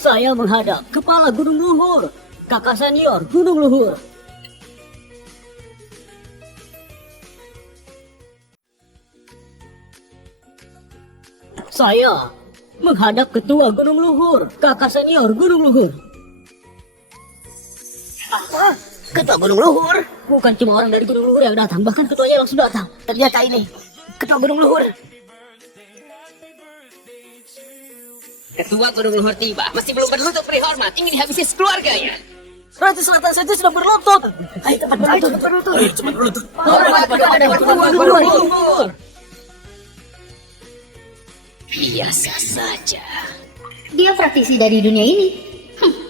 Saya menghadap kepala Gunung Luhur, kakak senior Gunung Luhur. Saya menghadap ketua Gunung Luhur, kakak senior Gunung Luhur. Apa? Ketua Gunung Luhur? Bukan cuma orang dari Gunung Luhur yang datang, bahkan ketuanya langsung datang. Ternyata ini Ketua Gunung Luhur. Ketua Gunung Luhur tiba, masih belum berlutut beri hormat, ingin dihabisi sekeluarganya. Raja Selatan saja sudah berlutut. Ayo cepat berlutut. Cepat berlutut. Hormat kepada ketua Gunung Luhur. Biasa saja. Dia praktisi dari dunia ini.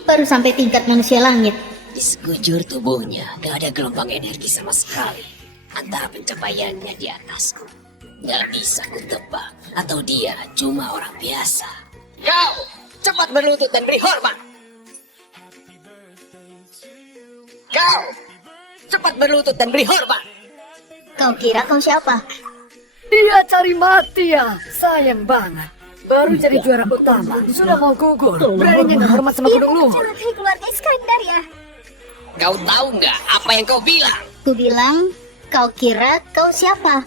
Baru sampai tingkat manusia langit. Di sekujur tubuhnya gak ada gelombang energi sama sekali. Antara pencapaiannya di atasku. Gak bisa kutebak. Atau dia cuma orang biasa. Kau cepat berlutut dan beri hormat. Kau cepat berlutut dan beri hormat. Kau kira kau siapa? Dia cari mati ya. Sayang banget. Baru jadi juara utama, sudah mau gugur. Beraninya nggak hormat sama Gunung Luhur. Mencelakai keluarga Iskandar ya. Kau tahu nggak apa yang kau bilang? Ku bilang, kau kira kau siapa?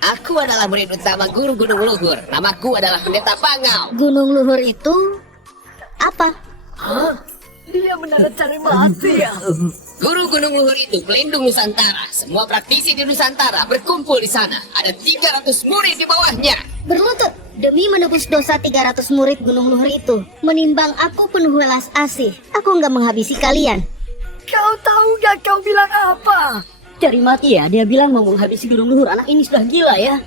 Aku adalah murid utama guru Gunung Luhur. Namaku adalah Pendeta Pangau. Gunung Luhur itu apa? Dia benar cari mati ya. Guru Gunung Luhur itu pelindung Nusantara. Semua praktisi di Nusantara berkumpul di sana. Ada 300 murid di bawahnya. Berlutut demi menebus dosa 300 murid Gunung Luhur itu. Menimbang aku penuh welas asih, aku nggak menghabisi kalian. Kau tahu gak kau bilang apa? Cari mati ya, dia bilang mau menghabisi Gunung Luhur. Anak ini sudah gila ya.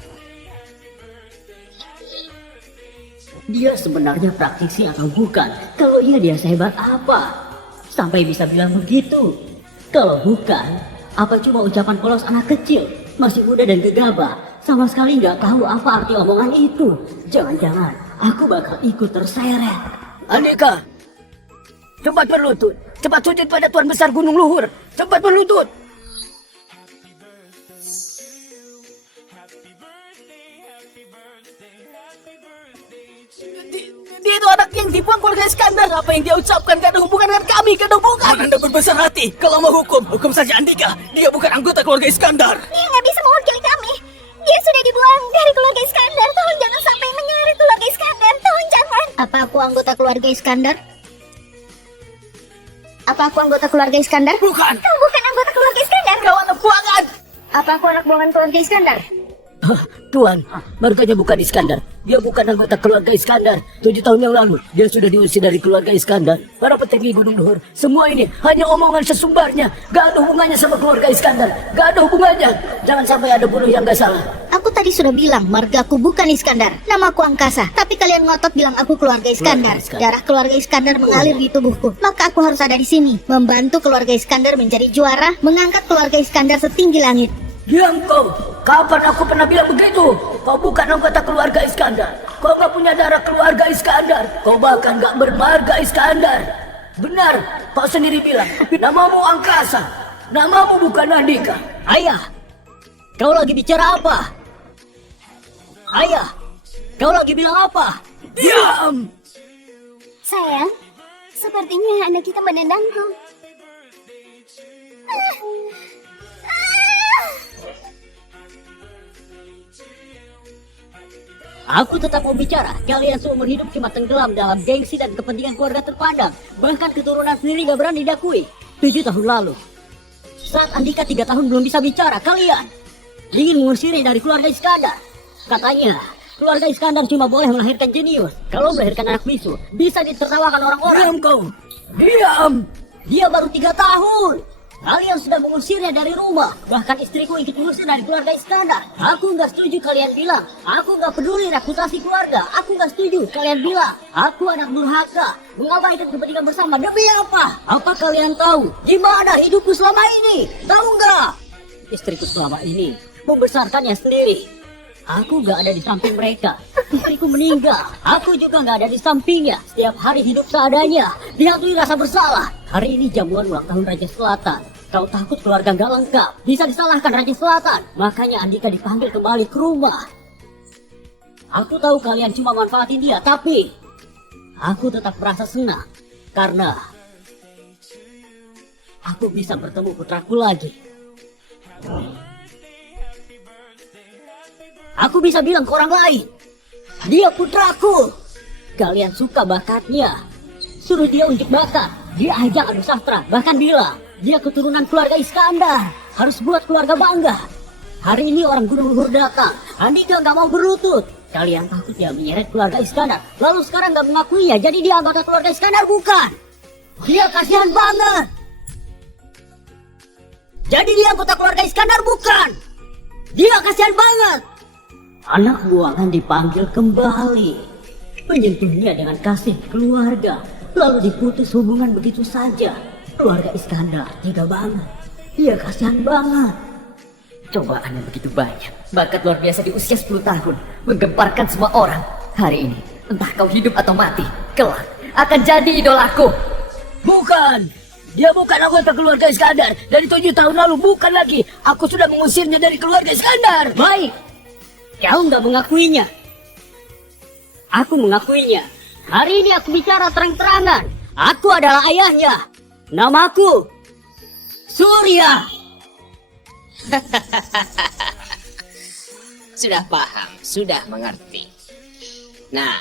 Dia sebenarnya praktisi atau bukan? Kalau iya dia sehebat apa? Sampai bisa bilang begitu. Kalau bukan, apa cuma ucapan polos anak kecil? Masih muda dan gegabah. Sama sekali nggak tahu apa arti omongan itu. Jangan-jangan aku bakal ikut terseret. Andika, cepat berlutut. Cepat sujud pada Tuan Besar Gunung Luhur. Cepat berlutut. Dia itu anak yang dibuang keluarga Iskandar. Apa yang dia ucapkan gak ada hubungan dengan kami. Gak ada hubungan. Anda besar hati. Kalau mau hukum saja Andika. Dia bukan anggota keluarga Iskandar. Dia nggak bisa mewakili kami. Dia sudah dibuang dari keluarga Iskandar. Tolong jangan sampai menyeret keluarga Iskandar. Tolong jangan. Apa aku anggota keluarga Iskandar? Apa aku anggota keluarga Iskandar? Bukan. Kau bukan anggota keluarga Iskandar. Kau anak buangan. Apa aku anak buangan keluarga Iskandar? Tuan, marganya bukan Iskandar. Dia bukan anggota keluarga Iskandar. 7 tahun yang lalu, dia sudah diusir dari keluarga Iskandar. Para petinggi Gunung Luhur, semua ini hanya omongan sesumbarnya. Gak ada hubungannya sama keluarga Iskandar. Gak ada hubungannya. Jangan sampai ada bunuh yang gak salah. Aku tadi sudah bilang margaku bukan Iskandar. Namaku Angkasa. Tapi kalian ngotot bilang aku keluarga Iskandar. Keluarga Iskandar. Darah keluarga Iskandar mengalir di tubuhku. Maka aku harus ada di sini, membantu keluarga Iskandar menjadi juara, mengangkat keluarga Iskandar setinggi langit. Diam kau. Kapan aku pernah bilang begitu? Kau bukan anggota keluarga Iskandar. Kau gak punya darah keluarga Iskandar. Kau bahkan gak bermarga Iskandar. Benar, kau sendiri bilang. Namamu Angkasa. Namamu bukan Andika. Ayah, kau lagi bicara apa? Ayah, kau lagi bilang apa? Diam. Sayang, sepertinya anak kita menendangku. Aku tetap mau bicara. Kalian seumur hidup cuma tenggelam dalam gengsi dan kepentingan keluarga terpandang. Bahkan keturunan sendiri gak berani diakui. 7 tahun lalu, saat Andika 3 tahun belum bisa bicara, kalian ingin mengusirnya dari keluarga Iskandar. Katanya, keluarga Iskandar cuma boleh melahirkan jenius. Kalau melahirkan anak bisu, bisa ditertawakan orang-orang. Diam kau. Diam. Dia baru 3 tahun. Kalian sudah mengusirnya dari rumah. Bahkan istriku ikut mengusir dari keluarga Iskandar. Aku nggak setuju kalian bilang. Aku nggak peduli reputasi keluarga. Aku nggak setuju kalian bilang. Aku anak durhaka. Mengabaikan kepentingan bersama. Demi apa? Apa kalian tahu gimana hidupku selama ini? Tahu nggak? Istriku selama ini membesarkannya sendiri. Aku gak ada di samping mereka. Istriku meninggal. Aku juga gak ada di sampingnya. Setiap hari hidup seadanya. Dihantui rasa bersalah. Hari ini jamuan ulang tahun Raja Selatan. Kau takut keluarga gak lengkap. Bisa disalahkan Raja Selatan. Makanya Andika dipanggil kembali ke rumah. Aku tahu kalian cuma manfaatin dia. Tapi aku tetap merasa senang. Karena aku bisa bertemu putraku lagi. Aku bisa bilang ke orang lain, dia putraku. Kalian suka bakatnya, suruh dia unjuk bakat. Dia ajak adu sastra, bahkan bilang dia keturunan keluarga Iskandar. Harus buat keluarga bangga. Hari ini orang Gunung Luhur datang. Andika gak mau berlutut. Kalian takut dia menyeret keluarga Iskandar. Lalu sekarang gak mengakuinya, jadi dia anggota keluarga Iskandar bukan. Dia kasihan banget. Jadi dia anggota keluarga Iskandar bukan. Dia kasihan banget. Anak buangan dipanggil kembali. Menyentuhnya dengan kasih keluarga. Lalu diputus hubungan begitu saja. Keluarga Iskandar tega banget. Dia kasihan banget. Cobaan yang begitu banyak. Bakat luar biasa di usia 10 tahun. Menggemparkan semua orang. Hari ini, entah kau hidup atau mati, kelak akan jadi idolaku. Bukan. Dia bukan anggota keluarga Iskandar. Dari 7 tahun lalu, bukan lagi. Aku sudah mengusirnya dari keluarga Iskandar. Baik. Kau nggak mengakuinya. Aku mengakuinya. Hari ini aku bicara terang-terangan. Aku adalah ayahnya. Namaku Surya. Sudah paham, sudah mengerti. Nah,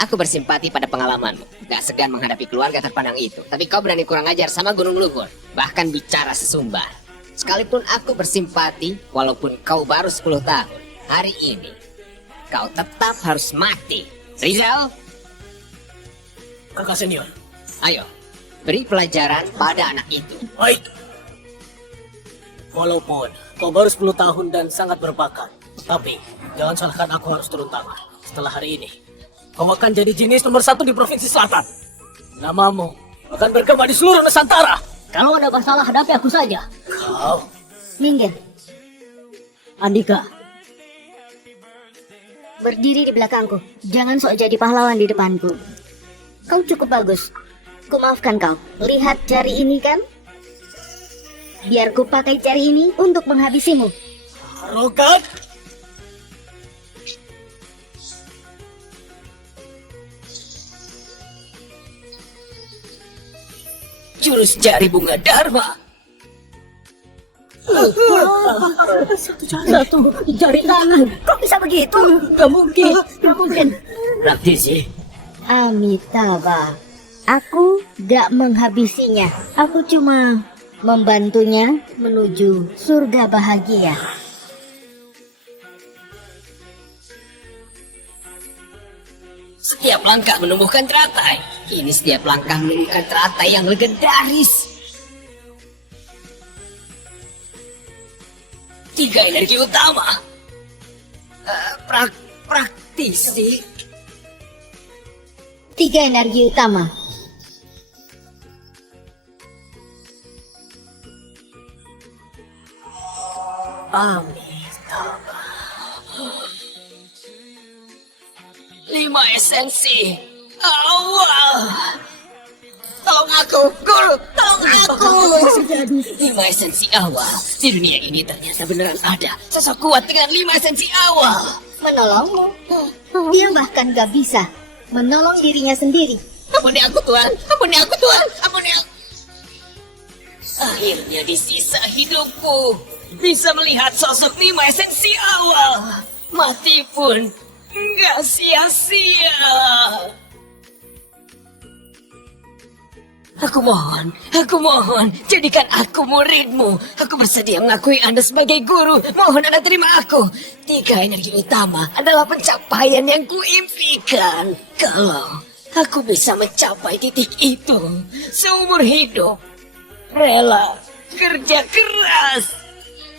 aku bersimpati pada pengalamanmu. Gak segan menghadapi keluarga terpandang itu. Tapi kau berani kurang ajar sama Gunung Luhur. Bahkan bicara sesumbar. Sekalipun aku bersimpati, walaupun kau baru 10 tahun. Hari ini, kau tetap harus mati. Rizal, Kakak senior. ayo, beri pelajaran pada anak itu. Baik. Walaupun kau baru 10 tahun dan sangat berbakat, tapi jangan salahkan aku harus turun tangan. Setelah hari ini, kau akan jadi jenius nomor 1 di Provinsi Selatan. Namamu akan berkembang di seluruh Nusantara. Kalau ada masalah hadapi aku saja. Kau Minggir, Andika, berdiri di belakangku. Jangan sok jadi pahlawan di depanku. Kau cukup bagus. Kumaafkan kau. Lihat jari ini kan? Biar ku pakai jari ini untuk menghabisimu. arogan. jurus jari bunga Dharma. Satu jari tangan. Kok bisa begitu? Gak mungkin, gak mungkin. Praktisi, Amitabha, aku gak menghabisinya. Aku cuma membantunya menuju surga bahagia. Setiap langkah menumbuhkan teratai. Ini setiap langkah menumbuhkan teratai yang legendaris. 3 energi utama. Praktisi. 3 energi utama. Amitabha. 5 esensi awal. Tolong aku, guru, tolong aku. 5 esensi awal. Di dunia ini ternyata beneran ada sosok kuat dengan 5 esensi awal. Menolongmu. Dia bahkan gak bisa menolong dirinya sendiri. Ampuni aku Tuhan, ampuni aku Tuhan, ampuni aku. Akhirnya di sisa hidupku bisa melihat sosok 5 esensi awal. Mati pun nggak sia-sia. Aku mohon, jadikan aku muridmu. Aku bersedia mengakui Anda sebagai guru. Mohon Anda terima aku. 3 energi utama adalah pencapaian yang kuimpikan. Kalau aku bisa mencapai titik itu seumur hidup, rela kerja keras.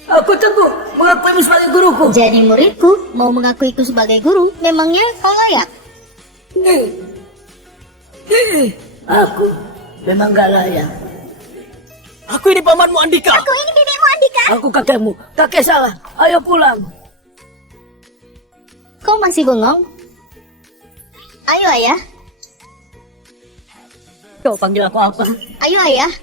Aku teguh mengakuimu sebagai guruku. Jadi muridku mau mengakuiku sebagai guru, memangnya kau layak? aku memang gak layak. Aku ini pamanmu Andika. Aku ini bibikmu Andika. Aku kakekmu. Kakek salah. Ayo pulang. Kau masih bengong? Ayo ayah, Kau panggil aku apa? ayo ayah.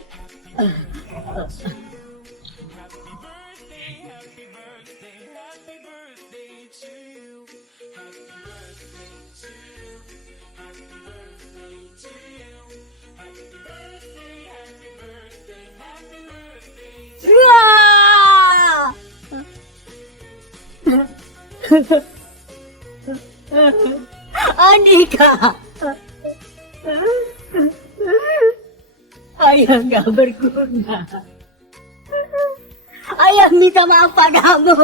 Andika. Ayah nggak berguna. Ayah minta maaf padamu.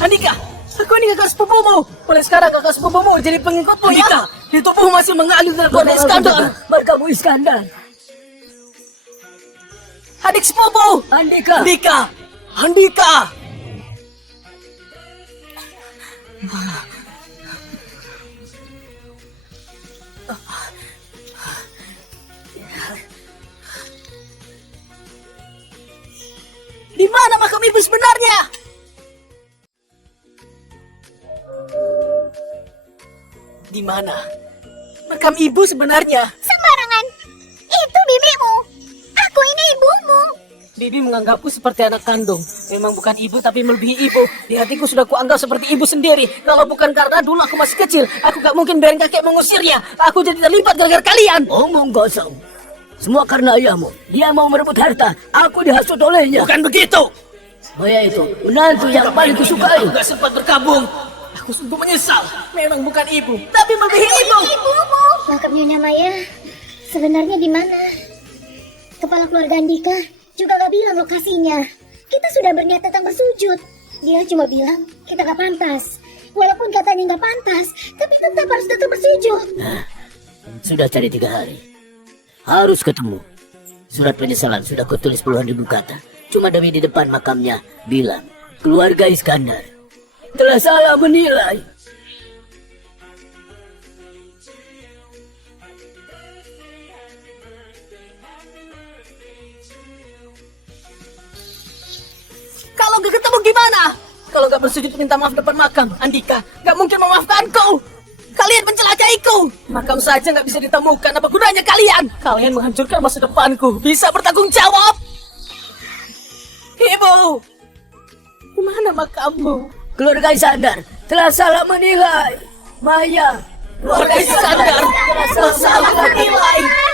Andika, aku ini kakak sepupumu. Mulai sekarang kakak sepupumu jadi pengikutmu. Andika, di tubuhmu masih mengalir dari keluarga Iskandar. Margamu Iskandar. Adik sepupu. Andika. Andika, Andika. Di mana makam ibu sebenarnya? Di mana makam ibu sebenarnya? Sembarangan. Itu bibikmu. Aku ini ibumu. Bibi menganggapku seperti anak kandung. Memang bukan ibu tapi melebihi ibu. Di hatiku sudah kuanggap seperti ibu sendiri. Kalau bukan karena dulu aku masih kecil, aku gak mungkin biarin kakek mengusirnya. Aku jadi terlibat gara-gara kalian. Omong kosong. Semua karena ayahmu. Dia mau merebut harta. Aku dihasut olehnya. Bukan begitu. Saya itu menantu yang paling kusukai. Aku gak sempat berkabung. Aku sungguh menyesal. Memang bukan ibu, tapi melebihi ibu. Ibumu. Tangkap Nyonya Maya. Sebenarnya di mana? Kepala keluarga Andika juga gak bilang lokasinya. Kita sudah berniat datang bersujud. Dia cuma bilang kita gak pantas. Walaupun katanya gak pantas, tapi tetap harus datang bersujud. Sudah cari 3 hari. Harus ketemu. Surat penyesalan sudah kutulis puluhan ribu kata. Cuma demi di depan makamnya bilang keluarga Iskandar telah salah menilai. Kalau gak ketemu gimana? Kalau gak bersujud minta maaf depan makam, Andika gak mungkin memaafkanku. Kalian mencelakaiku. Makam saja gak bisa ditemukan. Apa gunanya kalian? Kalian menghancurkan masa depanku. Bisa bertanggung jawab. Ibu, di mana makammu? Keluarga Iskandar telah salah menilai. Maya, Keluarga Iskandar salah menilai.